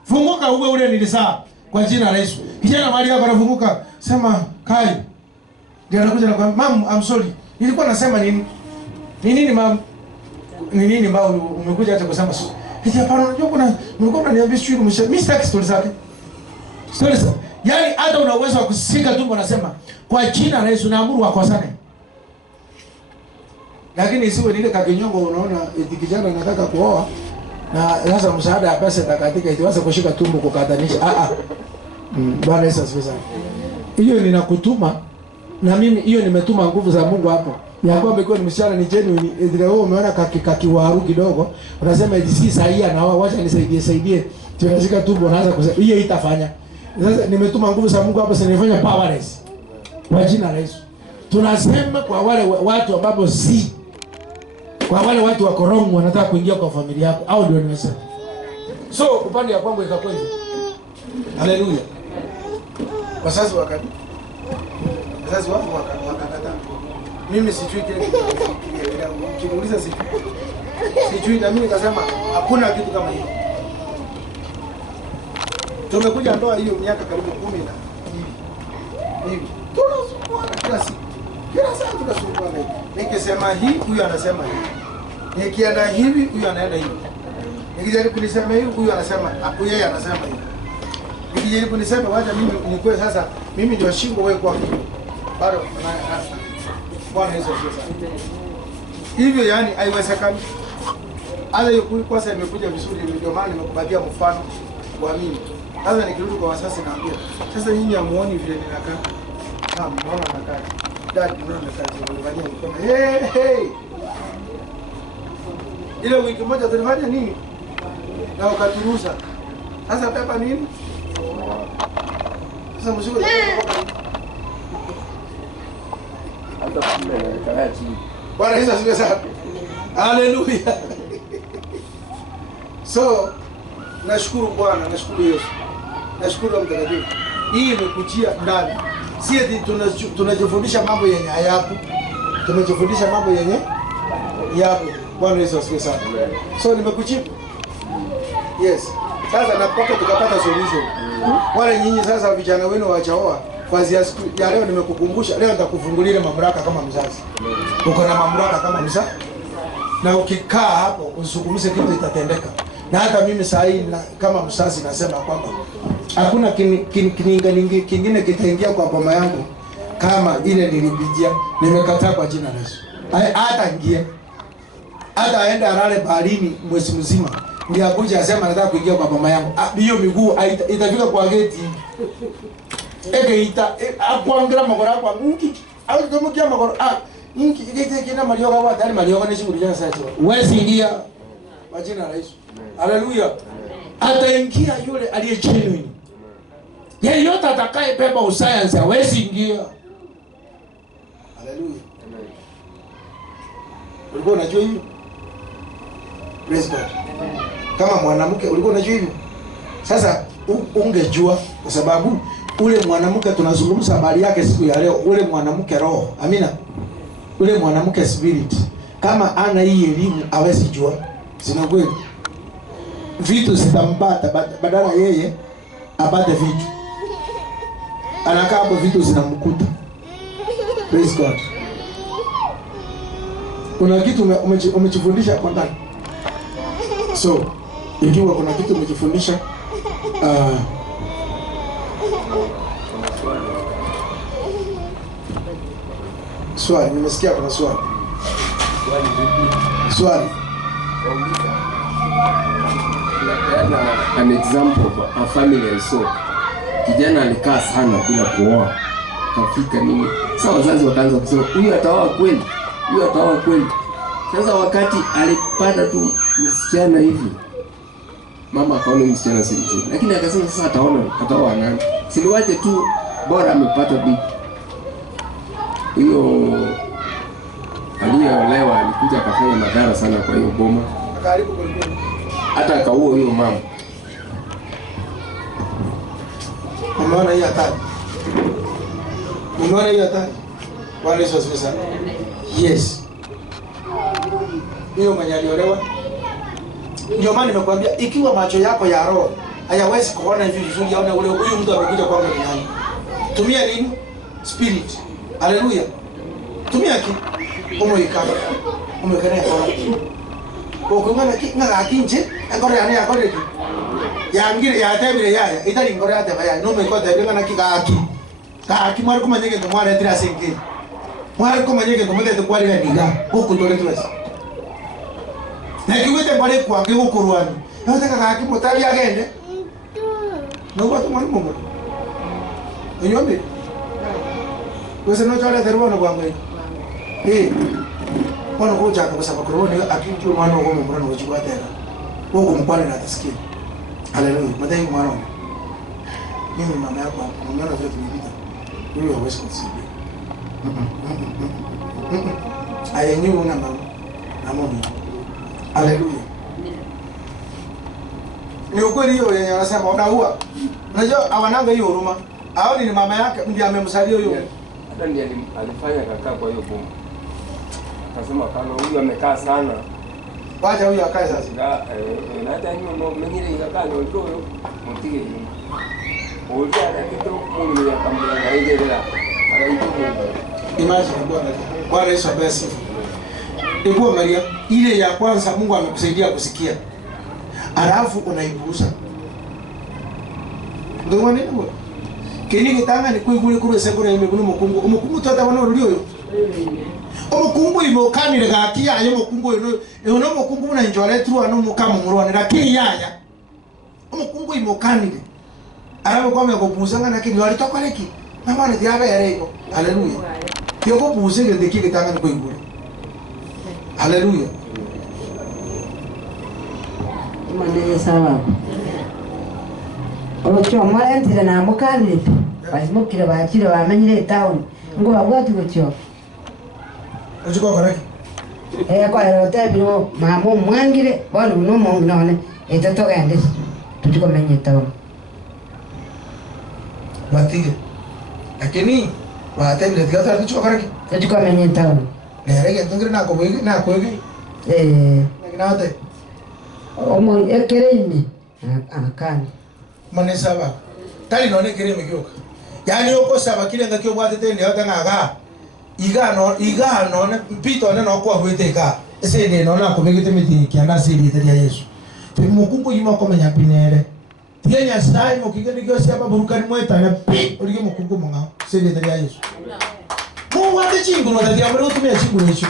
funguka uwe ule nilizaa kwa jina la Yesu. Kijana mahali hapa anafunguka, sema Kai. Ndio anakuja na kwa mom, I'm sorry. Nilikuwa nasema nini? Nini mom? Nini mbao umekuja hata kusema sio? Hivi hapana, unajua kuna mlikuwa mnaniambia sio mimi sitaki stories zake. Stories. Yaani hata una uwezo wa kusika tumbo, nasema kwa jina la Yesu naamuru wakosane. Lakini isiwe ile kakinyongo, unaona eti kijana anataka kuoa na sasa msaada ya pesa itakatika itiweza kushika tumbo kukatanisha. Bwana Yesu asifiwe sana. Hiyo ninakutuma na mimi, hiyo nimetuma nguvu za Mungu hapo. Ya kwamba ikiwa ni msichana ni genuine, ile wewe umeona kakiwaru kidogo, unasema hizi si sahihi na wacha nisaidie. Tunashika tumbo unaanza kusema hiyo itafanya. Sasa nimetuma nguvu za Mungu hapo, sasa nifanya powerless. Kwa jina la Yesu. Tunasema kwa wale watu ambapo si, kwa wale watu wa korongo wanataka kuingia kwa familia yako, au ndio nimesema. So upande ya kwangu ikakwenda. Haleluya. Wazazi wakati. Wazazi wangu wakakataa. Mimi sijui kile kimuuliza sijui na mimi nikasema hakuna kitu kama hiyo. Tumekuja ndoa hiyo miaka karibu 10 na hivi. Tunasumbuana kila siku. Kila saa tunasumbuana. Nikisema hii, huyu anasema hii. Nikienda hivi, huyu anaenda hivi. Nikijaribu kunisema hivi, huyu anasema, yeye anasema hivi. Nikijaribu kunisema wacha mimi nikue sasa, mimi ndio shingo wewe kwa hiyo. Bado Bwana Yesu asifiwe. Hivyo yani haiwezekani. Hata hiyo kwa sasa imekuja vizuri, ndio maana nimekupatia mfano wa mimi. Sasa nikirudi kwa wasasi naambia, sasa nyinyi hamuoni vile ninakaa. Mbona nakaa? Dad, mbona nakaa? Unafanya mkono. Hey. Ile wiki moja tulifanya nini? Na ukaturuhusa. Sasa pepa nini? Sasa mshukuru. Bwana Yesu asifiwe sana. Haleluya. So nashukuru Bwana, nashukuru Yesu. Nashukuru Mtakatifu. Hii imekujia ndani. Si eti tunajifundisha mambo yenye hayapo. Tunajifundisha mambo yenye yapo. Bwana Yesu asifiwe sana. So nimekujibu. Yes. Sasa napaka tukapata solution. Wale nyinyi sasa vijana wenu waachaoa, kuanzia siku ya leo nimekukumbusha, leo nitakufungulia mamlaka kama mzazi. Uko na mamlaka kama mzazi. Na ukikaa hapo usungumze kitu itatendeka. Na hata mimi saa hii kama mzazi nasema kwamba hakuna kingine kitaingia kwa boma yangu kama ile nilipitia. Nimekataa kwa jina la Yesu. Hata ingie. Hata aende alale baharini mwezi mzima. Ndio akuja asema nataka kuingia kwa boma yangu. Hiyo miguu itafika kwa geti. Akuangira magora kwa nki. Au kama kia magora. Nki kina malioga wa tani malioga ni shughuli ya sasa. Wewe ingia kwa jina la Yesu. Haleluya. Ataingia yule aliye genuine. Yeyote atakaye beba usayansi hawezi ingia. Haleluya. Ulikuwa unajua hiyo? Praise God. Kama mwanamke ulikuwa unajua hivyo? Sasa ungejua kwa sababu ule mwanamke tunazungumza habari yake siku ya leo, ule mwanamke roho. Amina. Ule mwanamke spirit. Kama ana hii elimu hawezi jua. Sina kweli. Vitu zitampata badala yeye apate vitu. Anakaa hapo vitu zinamkuta. Praise God. Kuna kitu umejifundisha kwa ndani. So, ikiwa kuna kitu umejifundisha swali, nimesikia kuna swali. Swali. An example of a family I saw. Kijana alikaa sana bila kuoa. Kafika nini? Sasa wazazi wakaanza kusema huyu ataoa kweli. Huyu ataoa kweli. Sasa wakati alipata tu msichana hivi, mama akaona msichana si mzuri. Lakini akasema sasa ataoa nani? Siliwache tu bora amepata bibi. Huyo aliyeolewa alikuja akafanya madhara sana kwa hiyo boma. Akaribu kweli. Hata akaua huyo mama. Umeona hii hatari? Umeona hii hatari? Bwana Yesu asifiwe sana. Yes. Hiyo mwenye aliolewa. Ndio maana nimekuambia ikiwa macho yako ya roho hayawezi kuona hivi vizuri, yaone ule huyu mtu amekuja kwangu ni nani. Tumia nini? Spirit. Haleluya. Tumia ki umoikana. Umoikana kwa ukimana ki ngakінje ngore yani akore ki. Yangire yatebire yaya itari ngore atebaya no meko tebire ngana ki gaki. Gaki mwari kumanyege ndo mwari atira sengi. Mwari kumanyege ndo mutete kwari ndiga. Huko ndole twese. Na kiwete mwari kwa ngigukurwani. Yoteka gaki mutari agende. No watu mwari mumo. Enyombe. Wese no chale terwana kwa ngwe. Wana kuja kwa sababu kuroni akinjua mwana wa Mungu mwana wachukua tena. Mungu mkwani na tasikia. Haleluya. Madai mwana. Mimi mama yako mwana zote nilipita. Huyu hawezi kusaidia. Ayenyu na mama. Na mama. Haleluya. Ni ukweli hiyo yenye anasema unaua. Unajua awananga hiyo huruma. Hao ni mama yake ndiye amemsalia huyo. Hata ndiye alifanya kakaa kwa hiyo boma. Akasema kama huyu amekaa sana. Wacha huyu akae sasa. Na hata nyinyi ndio mengine ikakaa ndio mtige hivi. Ulikuwa na kitu Mungu ya kambia na ile ile. Imagine Bwana Yesu abasi. Ikuwa Maria ile ya kwanza Mungu amekusaidia kusikia. Alafu unaibusa. Ndio wani ndio. Kini kitanga ni kuigule kure sekure imebunu mukungu. Umukungu tota bana uri oyo. Umukungu imokanire gakia ayo mukungu eno mukungu na njore tru anu mukamu muronera kiyaya. Umukungu imokanire. Arabe kwa meko busanga na kini wali tokoreki. Mama ni diabe yareko. Haleluya. Yo ko busenge ndeki kitanga ni kuigule. Haleluya. Mane sawa. Ocho mwalentire na mukali. Basimukire bakire bamenyire town. Ngo bagwati gocho. Ojiko koreki. Kwa rote biro mamu mwangire bolu no mongnone. Etoto gande. Tutiko menye town. Matige. Lakini watembele tikata tutiko koreki. Tutiko menye town. Nerege tungire na ko wigi. Naginaote. Omo ekereimi. Akani. Mane saba. Tali no ne kere megyoka. Yani uko saba kile ngakyo bwatete ne hota ngaga. Iga no ne mpito ne no kwa hweteka. Ese ne no na ko begete miti kianda siri teria Yesu. Te mukungu yima ko menya pinere. Tienya sai mo kigeni gyo saba burukani mweta ne pi orige mukungu monga siri teria Yesu. Mungu wate chingu no teria mwe utumia chingu Yesu.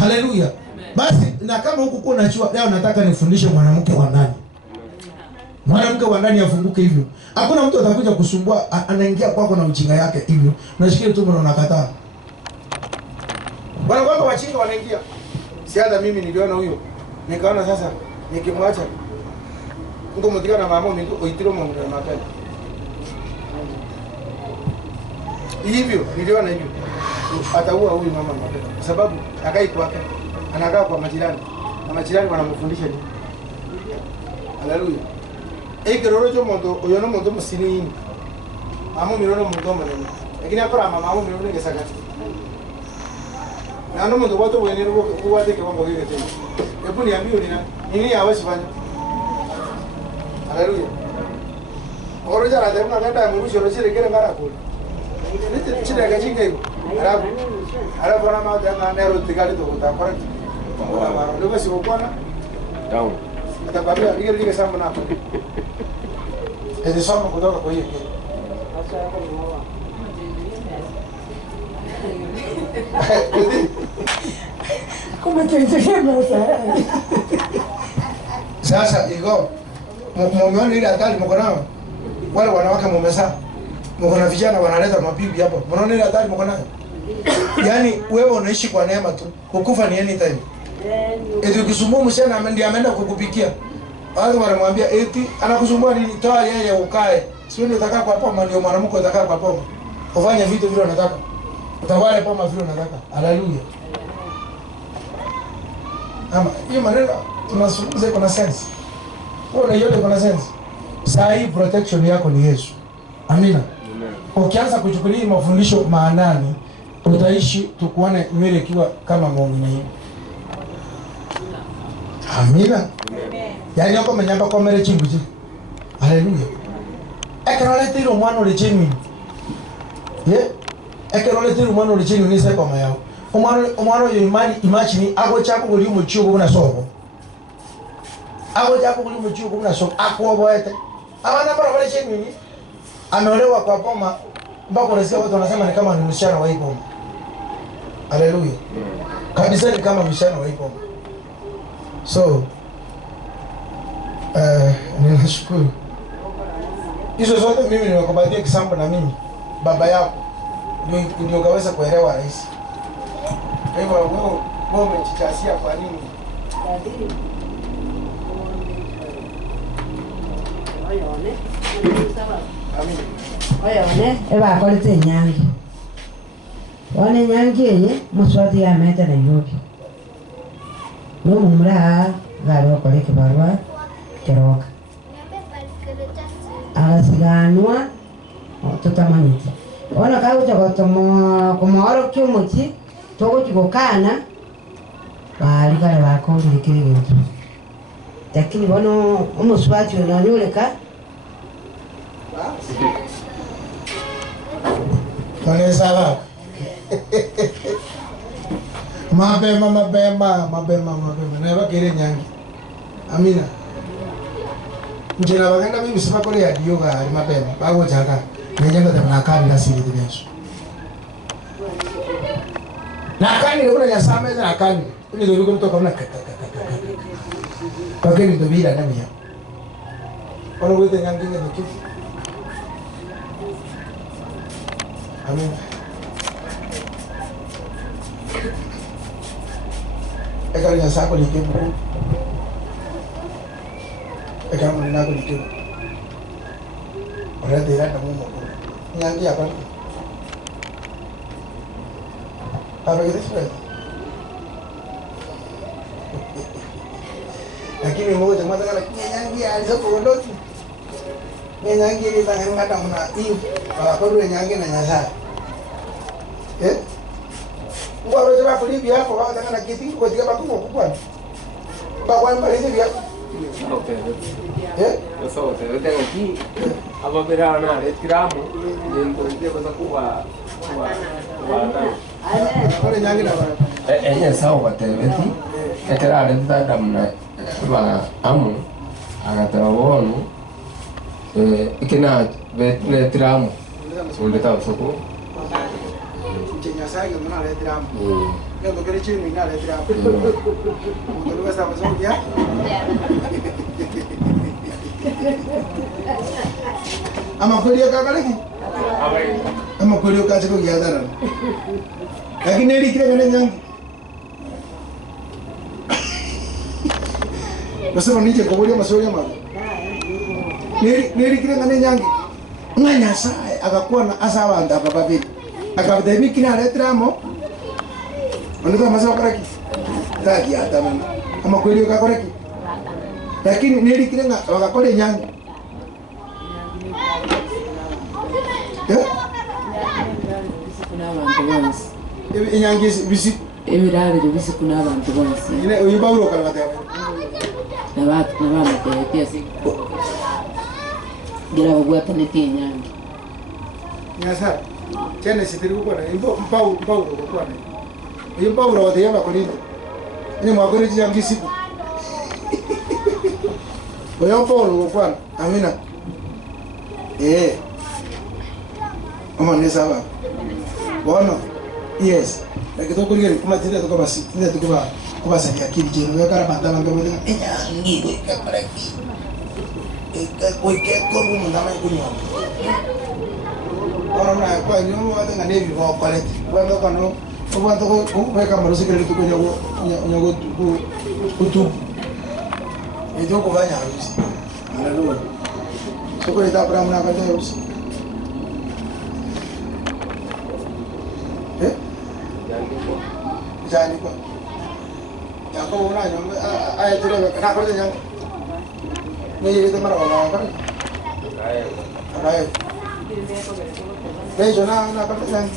Haleluya. Basi na kama huku kuna chua leo nataka nifundishe mwanamke wa ndani. Mwanamke wa ndani afunguke hivyo. Hakuna mtu atakuja kusumbua anaingia kwako na ujinga yake hivyo. Unashikia tu mbona unakataa. Bwana kwamba wachinga wanaingia. Si hata mimi niliona huyo. Nikaona sasa nikimwacha ngo mutika na mama mimi oitiro mungu na mapenda. Hivyo niliona hivyo. Ataua huyu mama mapenda. Sababu akai kwake. Anakaa kwa majirani. na majirani wanamfundisha nini? Haleluya. Kiroro cho mondo oyo no mondo musini ini. Amo miroro mondo manene. Lakini akora mama amo miroro ngesaka. Na no mondo watu wenene kuwate kwa mambo yake tena. Hebu niambie nini hawezi fanya? Haleluya. Oro jara demu na kanda mu shoro chire kere ngara ko. Ni chire ga chinga iko. Ara bona ma da na nero tikali to ta correct. Ora ma ndo basi ko kwana. Down. Ata babia lige samba na. Ede samba kutoka kwa hiyo. Sasa iko mumeona ile hatari mko nao, wale wanawake mumesa, mko na vijana wanaleta mabibi hapo, mnaona ile hatari mko nayo. Yaani wewe unaishi kwa neema tu, kukufa ni anytime. Eti ukisumbua msichana ndiye ameenda kukupikia, watu wanamwambia eti anakusumbua nini? Toa yeye ukae, sio ndio? Utakaa kwa poma, ndio mwanamke utakaa kwa poma, ufanye vitu vile unataka, utawale poma vile unataka. Haleluya. Ama hiyo maneno tunazungumza iko na sense. Wewe yote iko na sense. Saa hii protection yako ni Yesu. Amina. Ukianza kuchukulia mafundisho maanani, utaishi tukuone nywele ikiwa kama muumini. Amina. Yaani yako menyamba kwa mere chinguji. Haleluya. Ekerolete iro mwana ole chini. Ye? Ekerolete iro mwana ole chini ni sasa kama yao. Omwana yo imagine ago chako goli mu chiyo gona sobo. Ago chako goli mu chiyo gona sobo akwo boete. Abana bara bare chini ni. Ameolewa kwa poma mpaka nasikia watu wanasema ni kama ni msichana wa ipo. Haleluya. Kabisa ni kama msichana wa ipo. So ninashukuru. Hizo zote mimi nimekupatia kisambo na mimi baba yako ndio kaweza kuelewa rahisi. Kwa hivyo wewe umejichasia kwa nini? Amen. Oyone eba kolete nyangi. One nyangi ye muswati ya meta na yoki. No mumra garo koleke barwa keroka. Agasiganwa totamaniti. Ona kauja como oro kyumuti togo kigokana bali kale bakombire kintu. Lakini bono umuswati unanyoleka Sawa. Mapema. Neba kile nyangi. Amina. Njira bagenda mimi sifa kole ya yoga ali mapema. Bago chaka. Nyenga na kani la siri dineso. Na kani ile kuna yasame na kani. Ile ndio kutoka na kaka. Kwa kile ndio bila na mia. Ono wote nyangi ni kitu. Amen. Ekali ya sako ni kitu. Ekali mwana nako ni kitu. Ora dera na mumo. Nyangi apa? Apa gitu sih? Lakini mmoja jamaa kana nyangi alizokuondoki. Nyangi ile tangan ngata mna hiyo. Kwa hiyo nyangi na nyasa. Ngoro jaba kulibi hapo kwa kana kiti kwa tiga baku kwa. Kwa mbali hivi hapo. Sawa, tengo aquí. Aba vera na retiramo. Ndio kwa kuwa Kole nyangi na bana. enya sawa kwa televeti. Ekera aleta damna ba amu agatarabonu ikina retiramo. Suleta soko. Nyasa que mna retiramo. Ndio kile chini ina retiramo. Ndio basta pasó ya. Ama kweli kakaleki? Ama kweli kacha kwa yadara. Lakini nili kile ngene nyangi. Nasema nije kwa wale maswali mama. Nili kile ngene nyangi. Nganya saa akakuwa na asawa ndaba babi. Akabdebi kina retiramo. Ndio kama sawa karaki. Tadi hata mama. Ama kweli kakoreki. Lakini nili kirenga wakakole nyangi. Kuna abantu bonse. Nyangi bisi. Ebiraro bisi kuna abantu bonse. Ine uyibawuro kalwate. Nabamateye si. Gira bagwata neti nyangi. Nyasa. Chene sitiri kukwana. Imbo mpau kukwana. Imbo wate yaba kolini. Ine mwakore nyangi siku. Oyo Paulo kukwana. Amina. Ama nesa ba. Bono. Yes. Lakini tukuri kuma tinde tukabasi. Tinde tukuba sakia kiri jero. Yo kara bandana ngombe. Nyangi kaparaki. Koi ke koru mundama kunyo. Orang kwa nyumu wate nganevi wa quality. Wando kano wando ko weka marusi kile tuko nyago kutu. Ndio kufanya harusi. Haleluya. Soko ita Abraham na kaja harusi. Jani kwa. Yako una nyumba aya tule na kwa nyang. Ni itu mara wala kan. Ay. Bejo na kwa nyang.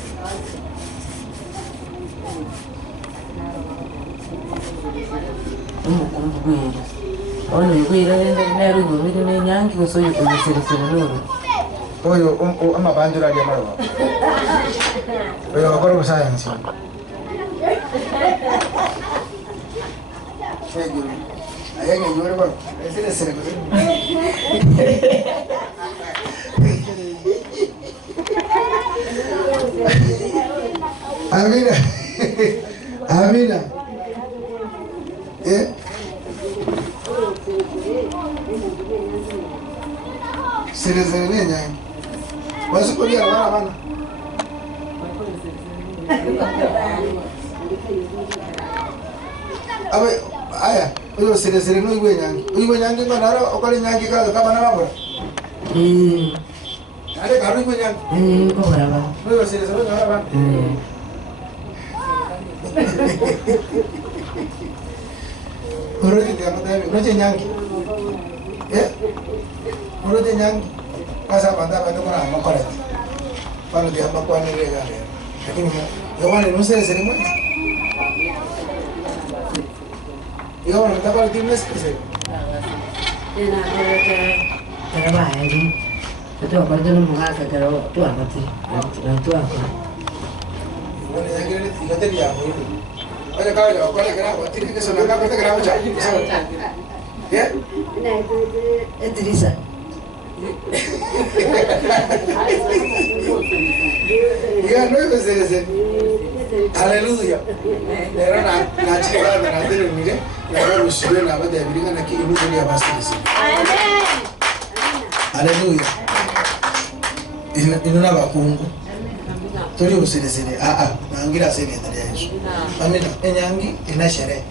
Ono kwira nero ngomiro ne nyangi kusoyo kuseresera loro. Oyo ama bandura ya mara. Oyo akoro science. Sego. Ayanga yore ba. Ese sere ko. Amina. Amina. Sere ne nyai. Wasu ko dia wala bana. Abe aya, oyo sere no iwe nyangi. Iwe nyangi ko naro okali nyangi ka bana babo. Ade ka iwe nyangi. Ko baba. Oyo sere no naro bana. Oroji dia mata no nyangi. Oroji nyangi. Kasa banda banda ko na makore. Pano dia makwa ni rega. Lakini yo wale no sere mo. Yo no ta para ti mes que Ena pero va ahí. Yo por eso no me hago que lo tú hagas ti. Tú hagas. Bueno, ya que no te liamos. Oye, cabrón, ¿cuál es que grabo? Tiene que sonar acá, que grabo ya. ¿Bien? Es Teresa. Ya no es ese. Aleluya. Era una chica de la tele, mire, la verdad lo subió la banda de Brigan aquí y no podía bastarse. Aleluya. Y no la vacungo. Tori usere nangira sere tare Yesu. Amina. Enyangi ina shere.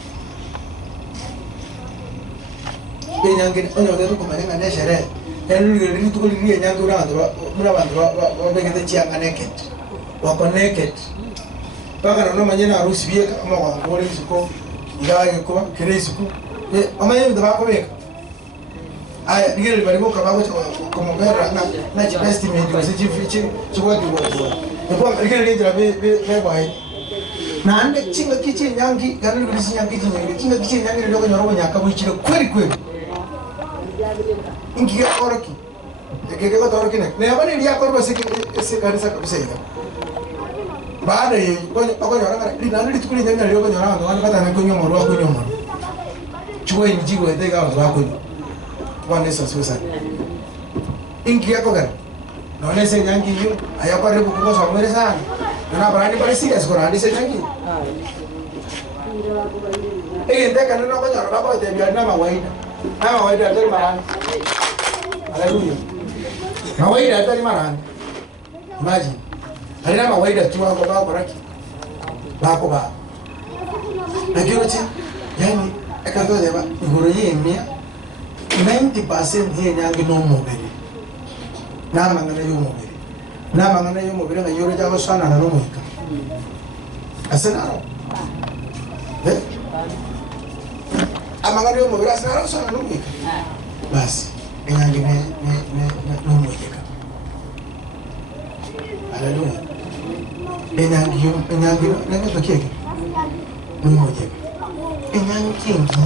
Enyangi onyo de ko mare ngane shere. Elu ri to ko ri enyangi ura bandu wa begete chianga naked. Wa connected. Paka no manyena arusi bieka ama kwa ngore siko. Igaye ko kire siko. Amaye de ba ko beka. Aya nigere bari ko kaba ko como guerra na best me do se chifichi chwa diwo. Kwa nigere ngira be bai. Na ande chinga kichi nyangi garu kulisi nyangi chinga kichi nyangi ndio nyoro nyaka buchiro kweli. Ingi oroki. Ege ko oroki ne abane ndia korba se kanisa kabisa. Baada ya kwa nyoro ngara ndio tukuli nyanga ndio kwa nyoro ndo kata na kunyo moro kunyo moro. Chwe njiwe tega wa kunyo. One is suicide. Ingi yako gara. Naone se nyangi yu ayapa rebu kuko somere sana. Na barani pare serious ko rani se nyangi. Ende kana no ko nyoro baba te bia na mawaida. Na mawaida tari marani. Haleluya. Mawaida tari marani. Imagine. Alina mawaida tu wako baba baraki. Bako ba. Nakioti yani akato deba ngoro yemia 90% ye nyangi no mobile. Nama ngana yo mobile. Nama ngana yo mobile nga yore jago sana na no moika. Asena. amangani yo mubira sana sana no mwika basi enyange ne no mwika haleluya enyange ne bakeke no mwika enyange kingi